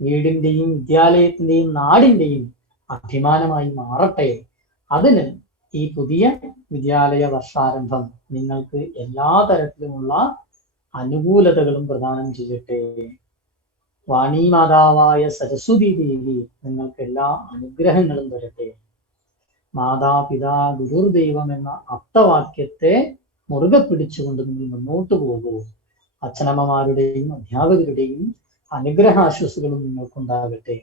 വീടിന്റെയും വിദ്യാലയത്തിന്റെയും നാടിന്റെയും അഭിമാനമായി മാറട്ടെ. അതിന് ഈ പുതിയ വിദ്യാലയ വർഷാരംഭം നിങ്ങൾക്ക് എല്ലാ തരത്തിലുമുള്ള അനുകൂലതകളും പ്രദാനം ചെയ്യട്ടെ. വാണി മാതാവായ സരസ്വതി ദേവി നിങ്ങൾക്ക് എല്ലാ അനുഗ്രഹങ്ങളും തരട്ടെ. മാതാപിതാ ഗുരുദൈവം എന്ന അർത്ഥവാക്യത്തെ മുറുകെ പിടിച്ചുകൊണ്ട് നിങ്ങൾ മുന്നോട്ട് പോകൂ. അച്ഛനമ്മമാരുടെയും അധ്യാപകരുടെയും അനുഗ്രഹാശ്വസുകളും നിങ്ങൾക്കുണ്ടാകട്ടെ.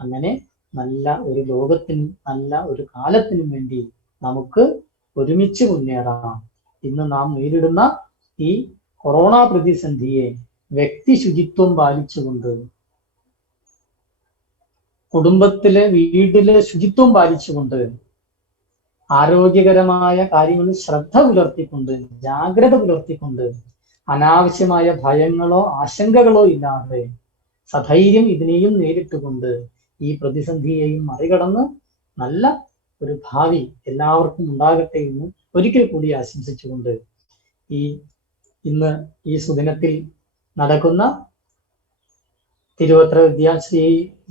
അങ്ങനെ നല്ല ഒരു ലോകത്തിനും നല്ല ഒരു കാലത്തിനും വേണ്ടി നമുക്ക് ഒരുമിച്ച് മുന്നേറാം. ഇന്ന് നാം നേരിടുന്ന ഈ കൊറോണ പ്രതിസന്ധിയെ വ്യക്തി ശുചിത്വം പാലിച്ചുകൊണ്ട്, കുടുംബത്തിലെ വീട്ടിലെ ശുചിത്വം പാലിച്ചുകൊണ്ട്, ആരോഗ്യകരമായ കാര്യങ്ങളിൽ ശ്രദ്ധ പുലർത്തിക്കൊണ്ട്, ജാഗ്രത പുലർത്തിക്കൊണ്ട്, അനാവശ്യമായ ഭയങ്ങളോ ആശങ്കകളോ ഇല്ലാതെ സധൈര്യം ഇതിനെയും നേരിട്ടുകൊണ്ട് ഈ പ്രതിസന്ധിയെയും മറികടന്ന് നല്ല ഒരു ഭാവി എല്ലാവർക്കും ഉണ്ടാകട്ടെ എന്ന് ഒരിക്കൽ കൂടി ആശംസിച്ചുകൊണ്ട് ഇന്ന് ഈ സുദിനത്തിൽ നടക്കുന്ന തിരുവത്ര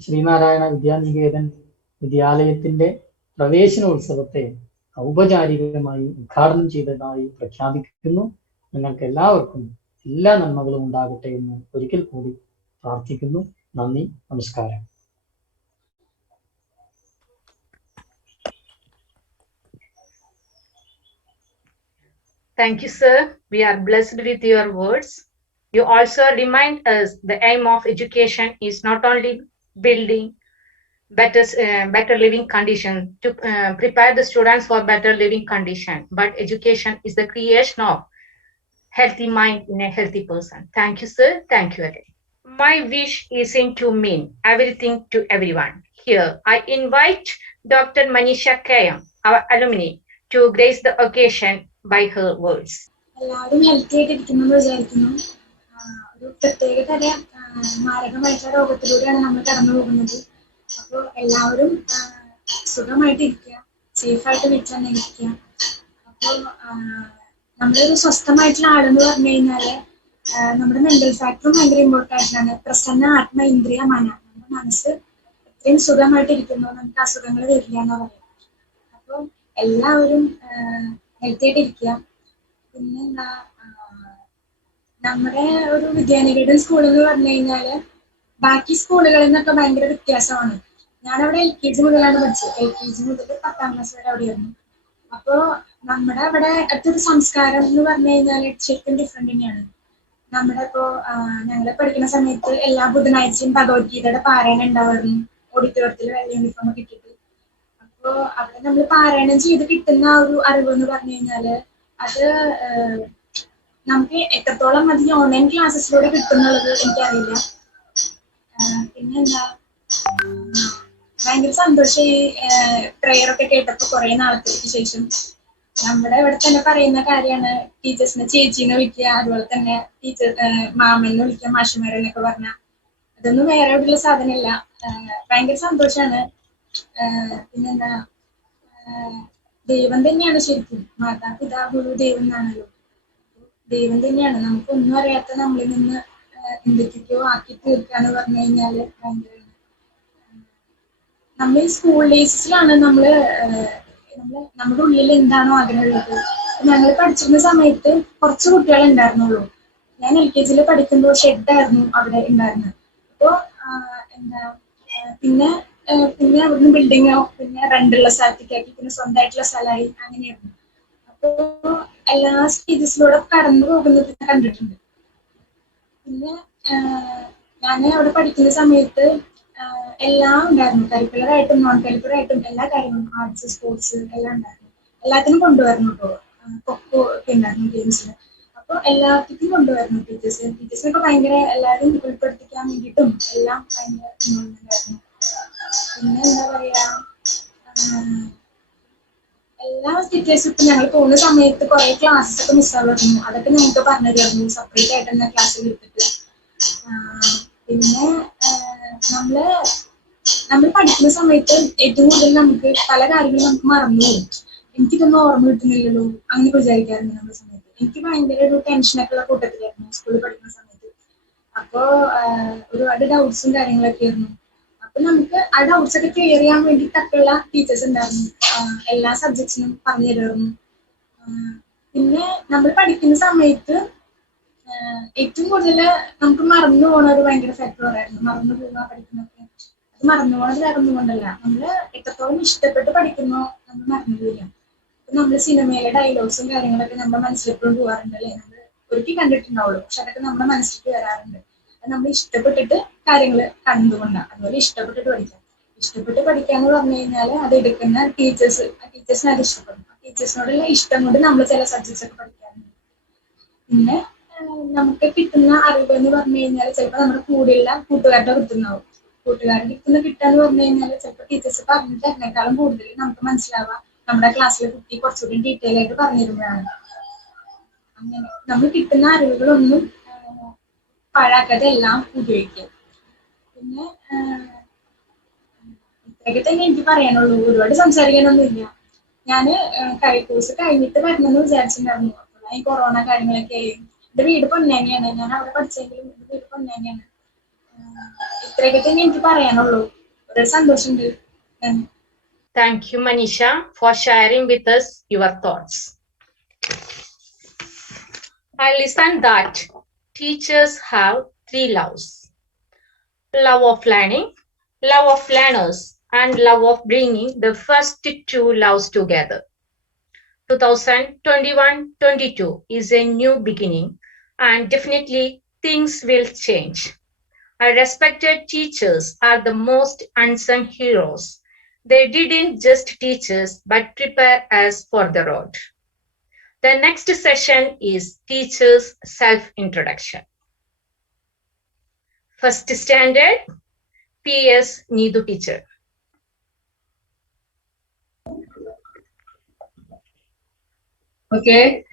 ശ്രീനാരായണ വിദ്യാനികേതൻ വിദ്യാലയത്തിന്റെ പ്രവേശനോത്സവത്തെ ഔപചാരികമായി ഉദ്ഘാടനം ചെയ്തതായി പ്രഖ്യാപിക്കുന്നു. നിങ്ങൾക്ക് എല്ലാവർക്കും എല്ലാ നന്മകളും ഉണ്ടാകട്ടെ എന്ന് ഒരിക്കൽ കൂടി പ്രാർത്ഥിക്കുന്നു. നന്ദി, നമസ്കാരം. Thank you, sir. We are blessed with your words. You also remind us the aim of education is not only building better living condition, to prepare the students for better living condition. But education is the creation of healthy mind in a healthy person. Thank you, sir. Thank you again. My wish isn't to mean everything to everyone. Here, I invite Dr. Manisha Kayam, our alumni, to grace the occasion by her words. എല്ലാവരും healthy ആയിട്ട് ഇരിക്കുന്നു എന്ന് വിചാരിക്കുന്നു. ഒരു പ്രത്യേക തരം മാരകമായിട്ടുള്ള രോഗത്തിലൂടെയാണ് നമ്മൾ കടന്നു പോകുന്നത്. അപ്പോൾ എല്ലാവരും സുഖമായിട്ട് ഇരിക്കുക, സേഫായിട്ട് വീട്ടിൽ തന്നെ ഇരിക്കുക. അപ്പോൾ നമ്മളൊരു സ്വസ്ഥമായിട്ടുള്ള ആളെന്ന് പറഞ്ഞു കഴിഞ്ഞാല് നമ്മുടെ മെന്റൽ ഫാക്ടറും ഭയങ്കര ഇമ്പോർട്ടൻ്റ് ആണ്. പ്രസന്ന ആത്മ ഇന്ദ്രിയ മന, നമ്മുടെ മനസ്സ് എത്രയും സുഖമായിട്ട് ഇരിക്കുന്നു നമുക്ക് അസുഖങ്ങൾ വരില്ല എന്നാ പറയാം. അപ്പോൾ എല്ലാവരും ഹെൽത്തി ആയിട്ട് ഇരിക്കുക. പിന്നെ എന്താ, നമ്മുടെ ഒരു വിദ്യാനികേതൻ സ്കൂൾ എന്ന് പറഞ്ഞു കഴിഞ്ഞാല് ബാക്കി സ്കൂളുകളിൽ നിന്നൊക്കെ ഭയങ്കര വ്യത്യാസമാണ്. ഞാനവിടെ LKG മുതലാണ് പഠിച്ചത്. LKG മുതൽ 10ാം ക്ലാസ് വരെ അവിടെയായിരുന്നു. അപ്പോ നമ്മുടെ അവിടെ അടുത്തൊരു സംസ്കാരം എന്ന് പറഞ്ഞു കഴിഞ്ഞാൽ ശരിക്കും ഡിഫറെന്റ് തന്നെയാണ്. നമ്മുടെ ഇപ്പോ ഞങ്ങള് പഠിക്കുന്ന സമയത്ത് എല്ലാ ബുധനാഴ്ചയും ഭഗവത്ഗീതയുടെ പാരായണം ഉണ്ടാവായിരുന്നു, ഓഡിറ്റോറിയത്തിൽ വെള്ള യൂണിഫോം ഒക്കെ ഇട്ടിട്ട്. അപ്പോ അവിടെ നമ്മൾ പാരായണം ചെയ്ത് കിട്ടുന്ന ആ ഒരു അറിവ് എന്ന് പറഞ്ഞു കഴിഞ്ഞാല് അത് നമുക്ക് എത്രത്തോളം അത് ഈ ഓൺലൈൻ ക്ലാസ്സസിലൂടെ കിട്ടുന്നുള്ളത് എനിക്കറിയില്ല. പിന്നെന്താ, ഭയങ്കര സന്തോഷം ഈ പ്രെയർ ഒക്കെ കേട്ടപ്പോ കുറെ നാളത്തേക്ക് ശേഷം. നമ്മുടെ ഇവിടെ തന്നെ പറയുന്ന കാര്യമാണ് ടീച്ചേഴ്സിനെ ചേച്ചിന്ന് വിളിക്കുക, അതുപോലെ തന്നെ ടീച്ചർ മാമെന്ന് വിളിക്കുക, മാഷുമാരെന്നൊക്കെ പറഞ്ഞ അതൊന്നും വേറെ എവിടെയുള്ള സാധനമല്ല. ഭയങ്കര സന്തോഷാണ്. പിന്നെന്താ, ദൈവം തന്നെയാണ് ശരിക്കും. മാതാപിതാ ഗുരു ദൈവം എന്നാണല്ലോ. ദൈവം തന്നെയാണ്. നമുക്കൊന്നും അറിയാത്ത നമ്മളിൽ നിന്ന് എന്തൊക്കെയോ ആക്കി തീർക്കാന്ന് പറഞ്ഞു കഴിഞ്ഞാല് ഭയങ്കര. നമ്മൾ ഈ സ്കൂൾ ഡേയ്സിലാണ് നമ്മുടെ ഉള്ളിൽ എന്താണോ ആഗ്രഹമുള്ളത്. ഞങ്ങൾ പഠിച്ചിരുന്ന സമയത്ത് കുറച്ച് കുട്ടികൾ ഉണ്ടായിരുന്നുള്ളൂ. ഞാൻ LKG പഠിക്കുമ്പോൾ ഷെഡായിരുന്നു അവിടെ ഉണ്ടായിരുന്നത്. അപ്പോ എന്താ, പിന്നെ അവിടുന്ന് ബിൽഡിങ്ങോ പിന്നെ റെന്റുള്ള സ്ഥലത്തേക്ക് ആക്കി, പിന്നെ സ്വന്തമായിട്ടുള്ള സ്ഥലമായി, അങ്ങനെയായിരുന്നു. അപ്പോ എല്ലാ സ്റ്റേജസിലൂടെ കടന്നു പോകുന്നത് കണ്ടിട്ടുണ്ട്. പിന്നെ ഞാൻ അവിടെ പഠിക്കുന്ന സമയത്ത് എല്ലാം ഉണ്ടായിരുന്നു, കരിക്കുലറായിട്ടും നോൺ കരിക്കുലറായിട്ടും എല്ലാ കാര്യങ്ങളും, ആർട്സ് സ്പോർട്സ് എല്ലാം ഉണ്ടായിരുന്നു. എല്ലാത്തിനും കൊണ്ടുവരണം. ഇപ്പോൾ കൊക്കോ ഒക്കെ ഉണ്ടായിരുന്നു ഗെയിംസിൽ. അപ്പോൾ എല്ലാത്തിനും കൊണ്ടുവരണം ടീച്ചേഴ്സിനൊക്കെ ഭയങ്കര എല്ലാവരും ഉൾപ്പെടുത്തിക്കാൻ വേണ്ടിയിട്ടും എല്ലാം ഭയങ്കര ഇൻവോൾവ്മെന്റ് ആയിരുന്നു. പിന്നെ എന്താ പറയാ, എല്ലാ ടീച്ചേഴ്സും ഇപ്പൊ ഞങ്ങൾ പോകുന്ന സമയത്ത് കുറെ ക്ലാസ്സസ് ഒക്കെ മിസ്സാവുമായിരുന്നു. അതൊക്കെ ഞങ്ങൾക്ക് പറഞ്ഞു തരുമായിരുന്നു സെപ്പറേറ്റ് ആയിട്ട് തന്നെ ക്ലാസ്സിൽ എടുത്തിട്ട്. പിന്നെ നമ്മൾ പഠിക്കുന്ന സമയത്ത് ഏറ്റവും കൂടുതൽ നമുക്ക് പല കാര്യങ്ങളും നമുക്ക് മറന്നു പോകും. എനിക്കിതൊന്നും ഓർമ്മ കിട്ടുന്നില്ലല്ലോ അങ്ങനെ വിചാരിക്കാറുണ്ട് നമ്മുടെ സമയത്ത്. എനിക്ക് ഭയങ്കര ഒരു ടെൻഷനൊക്കെ ഉള്ള കൂട്ടത്തിലായിരുന്നു സ്കൂളിൽ പഠിക്കുന്ന സമയത്ത്. അപ്പോ ഒരുപാട് ഡൗട്ട്സും കാര്യങ്ങളൊക്കെ ആയിരുന്നു. അപ്പൊ നമുക്ക് ആ ഡൗട്ട്സ് ഒക്കെ ക്ലിയർ ചെയ്യാൻ വേണ്ടിയിട്ടൊക്കെയുള്ള ടീച്ചേഴ്സ് ഉണ്ടായിരുന്നു. എല്ലാ സബ്ജക്ട്സിനും പറഞ്ഞു തരുമായിരുന്നു. പിന്നെ നമ്മൾ പഠിക്കുന്ന സമയത്ത് ഏറ്റവും കൂടുതൽ നമുക്ക് മറന്നു പോണ ഒരു ഭയങ്കര ഫാക്ടർ ആയിരുന്നു. മറന്നു പോവുക പഠിക്കുന്നൊക്കെ. അത് മറന്നു പോണത് വേറെ ഒന്നും കൊണ്ടല്ല, നമ്മള് എത്രത്തോളം ഇഷ്ടപ്പെട്ട് പഠിക്കുന്നോ നമ്മൾ മറന്നു പോവില്ല. നമ്മൾ സിനിമയിലെ ഡയലോഗ്സും കാര്യങ്ങളൊക്കെ നമ്മുടെ മനസ്സിലെപ്പോഴും പോകാറുണ്ട് അല്ലേ. നമ്മൾ ഒരിക്കലും കണ്ടിട്ടുണ്ടാവുള്ളൂ, പക്ഷെ അതൊക്കെ നമ്മുടെ മനസ്സിലേക്ക് വരാറുണ്ട്. അത് നമ്മൾ ഇഷ്ടപ്പെട്ടിട്ട് കാര്യങ്ങൾ കണ്ടുകൊണ്ടാണ്. അതുപോലെ ഇഷ്ടപ്പെട്ടിട്ട് പഠിക്കാം. ഇഷ്ടപ്പെട്ട് പഠിക്കാന്ന് പറഞ്ഞു കഴിഞ്ഞാൽ അത് എടുക്കുന്ന ടീച്ചേഴ്സിനെ അത് ഇഷ്ടപ്പെടും. ടീച്ചേഴ്സിനോടുള്ള ഇഷ്ടം കൊണ്ട് നമ്മൾ ചില സബ്ജക്ട്സ് ഒക്കെ പഠിക്കാറുണ്ട്. പിന്നെ നമുക്ക് കിട്ടുന്ന അറിവ് എന്ന് പറഞ്ഞു കഴിഞ്ഞാൽ ചിലപ്പോൾ നമ്മുടെ കൂടെയുള്ള കൂട്ടുകാരുടെ കിട്ടുന്നാവും. കൂട്ടുകാരുടെ കിട്ടാന്ന് പറഞ്ഞു കഴിഞ്ഞാൽ ചിലപ്പോൾ ടീച്ചേഴ്സ് പറഞ്ഞു തരുന്നേക്കാളും കൂടുതൽ നമുക്ക് മനസ്സിലാവുക നമ്മുടെ ക്ലാസ്സിലെ കുട്ടി കുറച്ചുകൂടി ഡീറ്റെയിൽ ആയിട്ട് പറഞ്ഞു തരുമ്പോഴാണ്. അങ്ങനെ നമ്മൾ കിട്ടുന്ന അറിവുകളൊന്നും പാഴാക്കാതെ എല്ലാം ഉപയോഗിക്കുക. പിന്നെ ഇത്രയൊക്കെ തന്നെ എനിക്ക് പറയാനുള്ളൂ. ഒരുപാട് സംസാരിക്കാനൊന്നുമില്ല. ഞാന് കോഴ്സ് കഴിഞ്ഞിട്ട് വരണമെന്ന് വിചാരിച്ചിട്ടുണ്ടായിരുന്നു. ഈ കൊറോണ കാര്യങ്ങളൊക്കെ. എന്റെ വീട് പൊന്നാനിയാണ്. ഞാൻ അവിടെ പഠിച്ചെങ്കിലും എന്റെ വീട് പൊന്നാനിയാണ്. ഇത്രയൊക്കെ തന്നെ എനിക്ക് പറയാനുള്ളൂ. ഒരുപാട് സന്തോഷമുണ്ട്. Thank you, Manisha, for sharing with us your thoughts. I listened that teachers have 3 loves: love of learning, love of learners, and love of bringing the first 2 loves together. 2021-22 is a new beginning, and definitely things will change. Our respected teachers are the most unsung heroes. They didn't just teach us, but prepare us for the road. The next session is Teachers' Self-Introduction. First standard, P.S. Needu teacher. Okay.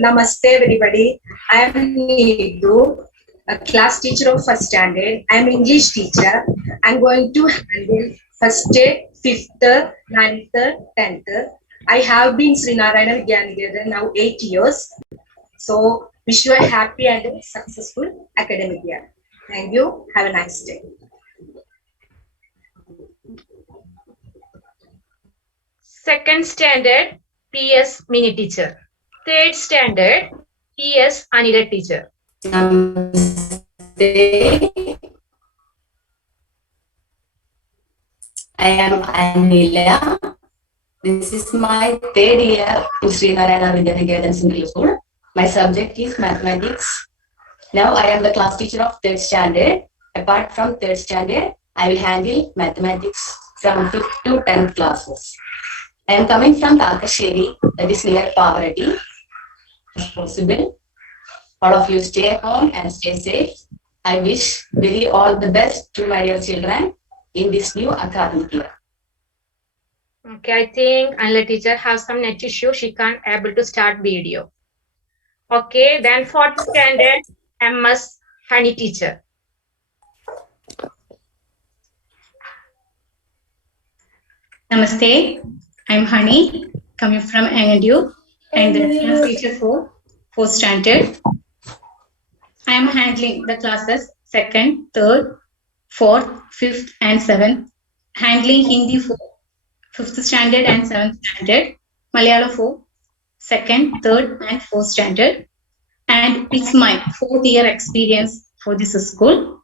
Namaste, everybody. I am Needu, a class teacher of first standard. I am English teacher. I am going to handle first day, 5th, 9th, 10th. I have been Srinarayana Vidyaniketan now 8 years. So, wish you a happy and successful academic year. Thank you. Have a nice day. Second standard, P.S. Mini teacher. Third standard, P.S. Anila teacher. Namaste. I am Anila. This is my third year in Srinarayana Vidyaniketan Single School. My subject is mathematics. Now I am the class teacher of third standard. Apart from third standard, I will handle mathematics from 5th to 10th classes. I am coming from Takasheri, that is near Pavarati. As possible. All of you stay home and stay safe. I wish very all the best to my dear children in this new academic year. Okay, I think Anila teacher has some net issue. She can't able to start video. Okay, then fourth standard, M.S. Honey teacher. Namaste, I'm Honey, coming from Angandu. I'm the reference teacher for 4th standard. I am handling the classes 2nd, 3rd, 4th, 5th, and 7th. Handling Hindi for 5th standard and 7th standard. Malayalam for 2nd, 3rd, and 4th standard. And it's my 4th year experience for this school.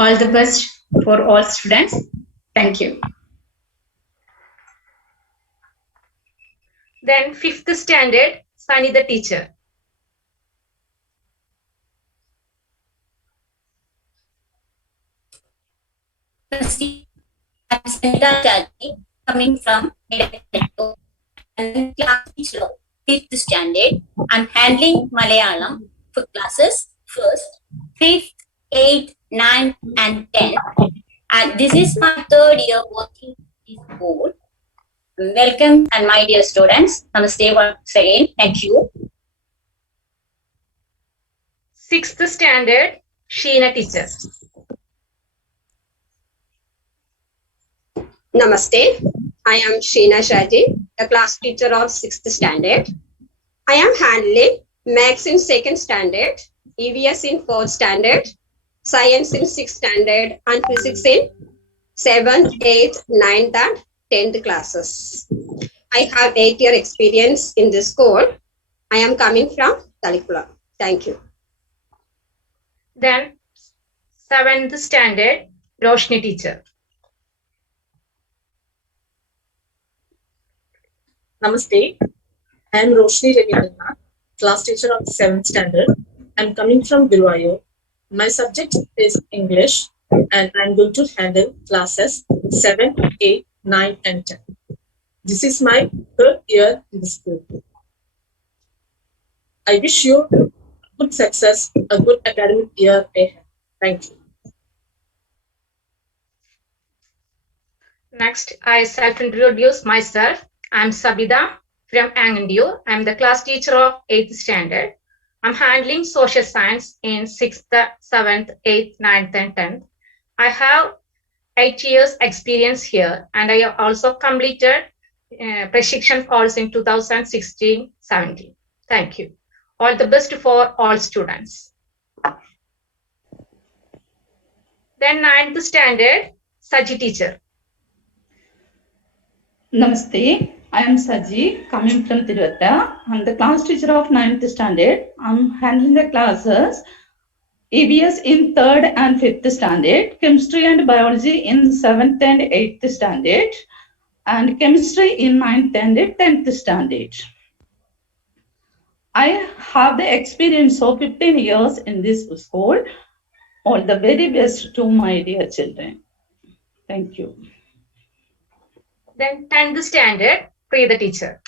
All the best for all students. Thank you. Then fifth standard, Sunny the teacher. I'm Sanita Chaji, coming from Medato and class teacher of 5th standard. I'm handling Malayalam for classes 1st, 5th, 8th, 9th, and 10th. And this is my 3rd year working in this board. Welcome and my dear students. Namaste once again. Thank you. Sixth standard, Sheena teacher. Namaste. I am Sheena Shaji, a class teacher of 6th standard. I am handling Maths in 2nd standard, EVS in 4th standard, Science in 6th standard, and Physics in 7th, 8th, 9th, and 10th classes. I have 8-year experience in this school. I am coming from Talikula. Thank you. Then 7th standard, Roshni teacher. Namaste. I am Roshni Ravindranath, class teacher of 7th standard. I am coming from Guruvayur. My subject is English and I am going to handle classes 7, 8, 9 and 10. This is my 3rd year in the school. I wish you good success, a good academic year ahead. Thank you. Next, I self-introduce myself. I'm Sabida from Angandu. I'm the class teacher of 8th standard. I'm handling social science in 6th, 7th, 8th, 9th, and 10th. I have 8 years experience here, and I have also completed Prashikshan course in 2016-17. Thank you. All the best for all students. Then 9th standard, Saji teacher. Namaste. I am Saji, coming from Tiruvata. I'm the class teacher of 9th standard. I'm handling the classes EVS in 3rd and 5th standard, chemistry and biology in 7th and 8th standard, and chemistry in 9th and 10th standard. I have the experience of 15 years in this school. all the very best to my dear children. Thank you. Then 10th standard, Priya the teacher.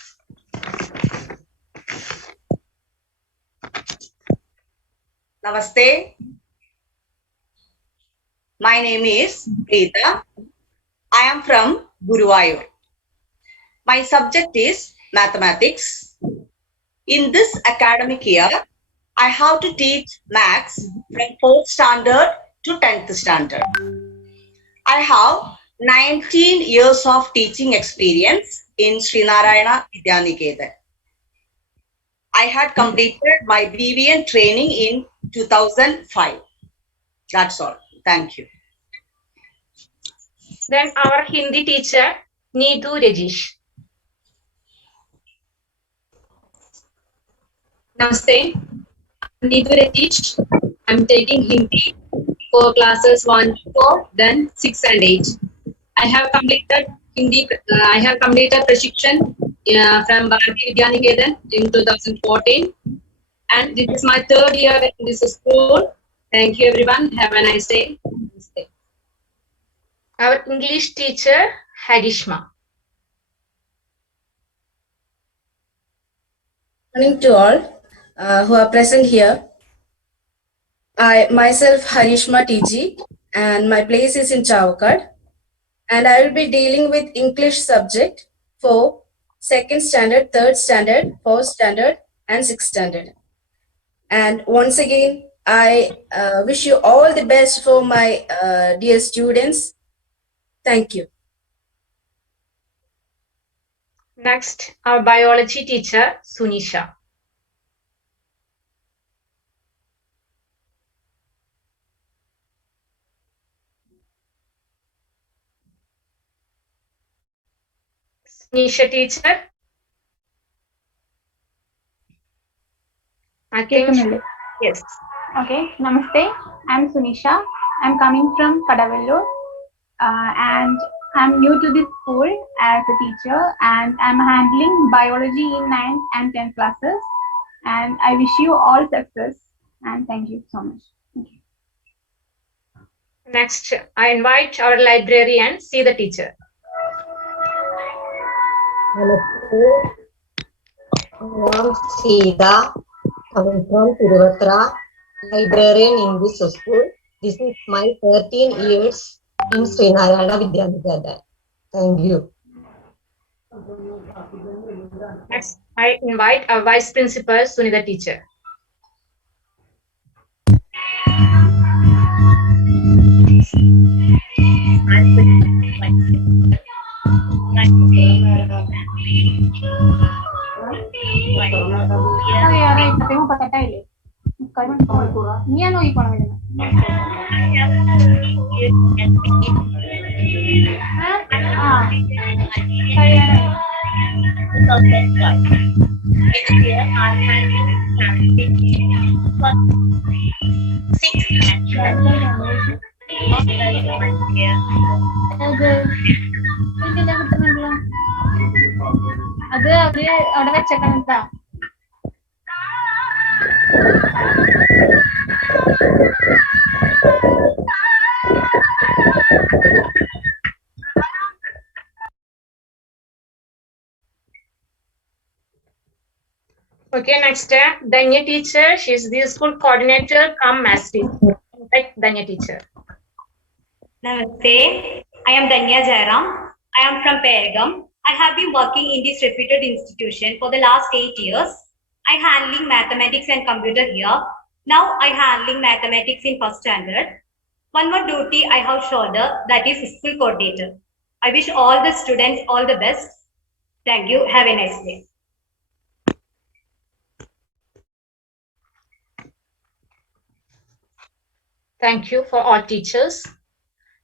Namaste. My name is Preeta. I am from Guruvayur. My subject is mathematics. In this academic year, I have to teach maths from 4th standard to 10th standard. I have 19 years of teaching experience in Srinarayana Vidyaniketan. I had completed my BVN training in 2005. That's all. Thank you. Then our Hindi teacher, Neetu Rajesh. Namaste. I'm Neetu Rajesh. I'm taking Hindi for classes 1 to 4, then 6 and 8. I have completed Hindi. I have completed Prashikshan from Bharati Vidyaniketan in 2014, and this is my 3rd year in this school. Thank you, everyone. Have a nice day. Namaste. Our English teacher, Hadishma. Morning to all who are present here. I myself Harishma TG, and my place is in Chavakad, and I will be dealing with English subject for 2nd standard, 3rd standard, 4th standard and 6th standard. And once again, I wish you all the best for my dear students. Thank you. Next, our biology teacher, Sunisha. Sunisha teacher. I think, yes. Okay, Namaste. I'm Sunisha. I'm coming from Kadavallur, and I'm new to this school as a teacher, and I'm handling biology in 9th and 10th classes. And I wish you all success, and thank you so much. Thank you. Next, I invite our librarian, see the teacher. Namaste. I am Sida, coming from Tiruvatra, librarian in this school. This is my 13 years in Srinarayana Vidyaniketan. Thank you. Next, I invite our vice principal, Sunita teacher. അത് അവര് അവിടെ വെച്ചേക്കണം എന്താ Okay, next, Danya teacher. She's the school coordinator, come maths teacher. Danya teacher. Namaste. I am Danya Jairam. I am from Pergam. I have been working in this reputed institution for the last 8 years. I handling mathematics and computer here. Now I handling mathematics in 1st standard. One more duty I have shoulder, that is school coordinator. I wish all the students all the best. Thank you. Have a nice day. Thank you for all teachers.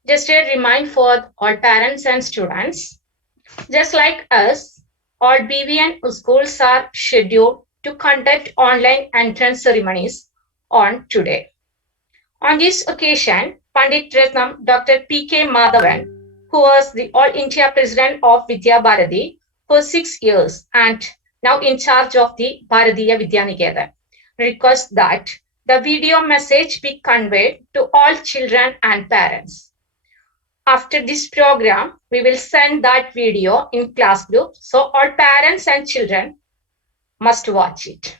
Just a reminder for all parents and students. Just like us, all BVN schools are scheduled to conduct online entrance ceremonies on today. On this occasion, Pandit Ratnam Dr. P.K. Madhavan, who was the All India President of Vidya Bharati for 6 years and now in charge of the Bharatiya Vidyaniketan, requests that the video message be conveyed to all children and parents. After this program, we will send that video in class group, so all parents and children must watch it.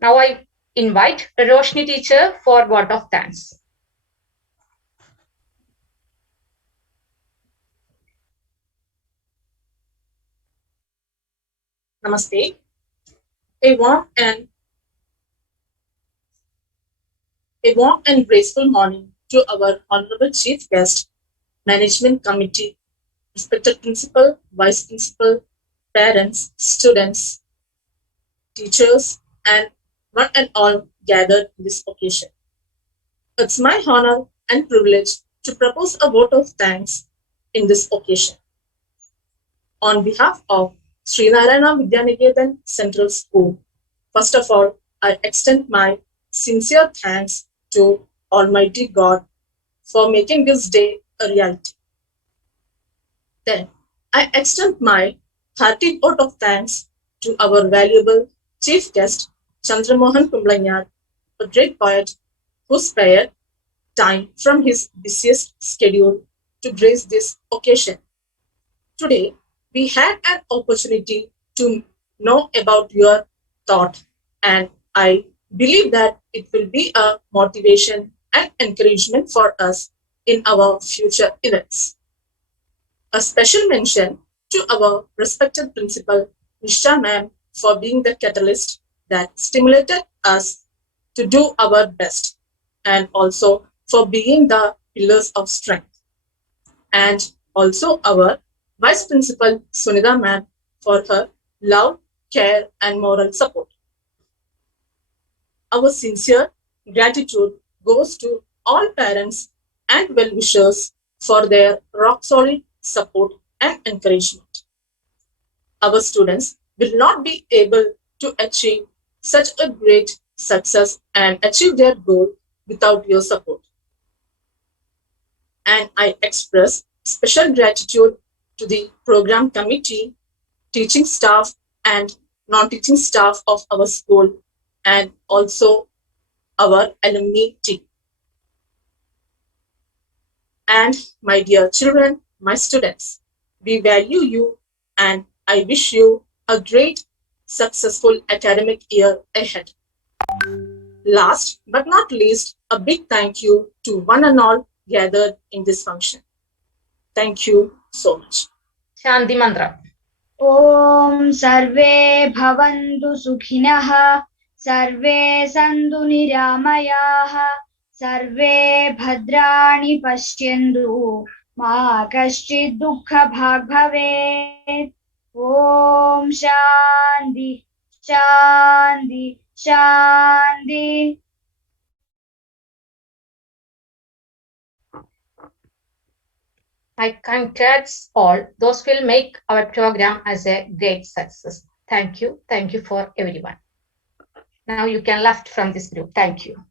Now I invite Roshni teacher for vote of thanks. Namaste. A warm and graceful morning to our Honorable Chief Guest, Management Committee, respected Principal, Vice Principal, parents, students, teachers, and one and all gathered in this occasion. It's my honor and privilege to propose a vote of thanks in this occasion. On behalf of Sri Narayana Vidyaniketan Central School, first of all, I extend my sincere thanks to Almighty God for making this day a reality. Then, I extend my hearty vote of thanks to our valuable chief guest, Chandramohan Kumblanyar, a great poet who spared time from his busiest schedule to grace this occasion. Today, we had an opportunity to know about your thought, and I believe that it will be a motivation and encouragement for us in our future events. A special mention to our respected principal, Nisha ma'am, for being the catalyst that stimulated us to do our best, and also for being the pillars of strength. And also our Vice Principal, Sunida ma'am, for her love, care, and moral support. Our sincere gratitude goes to all parents and well-wishers for their rock-solid support and encouragement. Our students will not be able to achieve such a great success and achieve their goal without your support. And I express special gratitude to the program committee, teaching staff, and non-teaching staff of our school, and also our alumni team. And my dear children, my students, we value you, and I wish you a great, successful academic year ahead. Last but not least, a big thank you to one and all gathered in this function. Thank you so much. Shanti Mantra. Om Sarve Bhavantu Sukhinah, Sarve Santu Niramayah, Sarve Bhadrani Pashyendu, Ma Kaschid Dukkha Bhag Bhavet. Om Shanti, Shanti, Shanti. I congrats all those will make our program as a great success. Thank you. Thank you for everyone. Now you can left from this group. Thank you.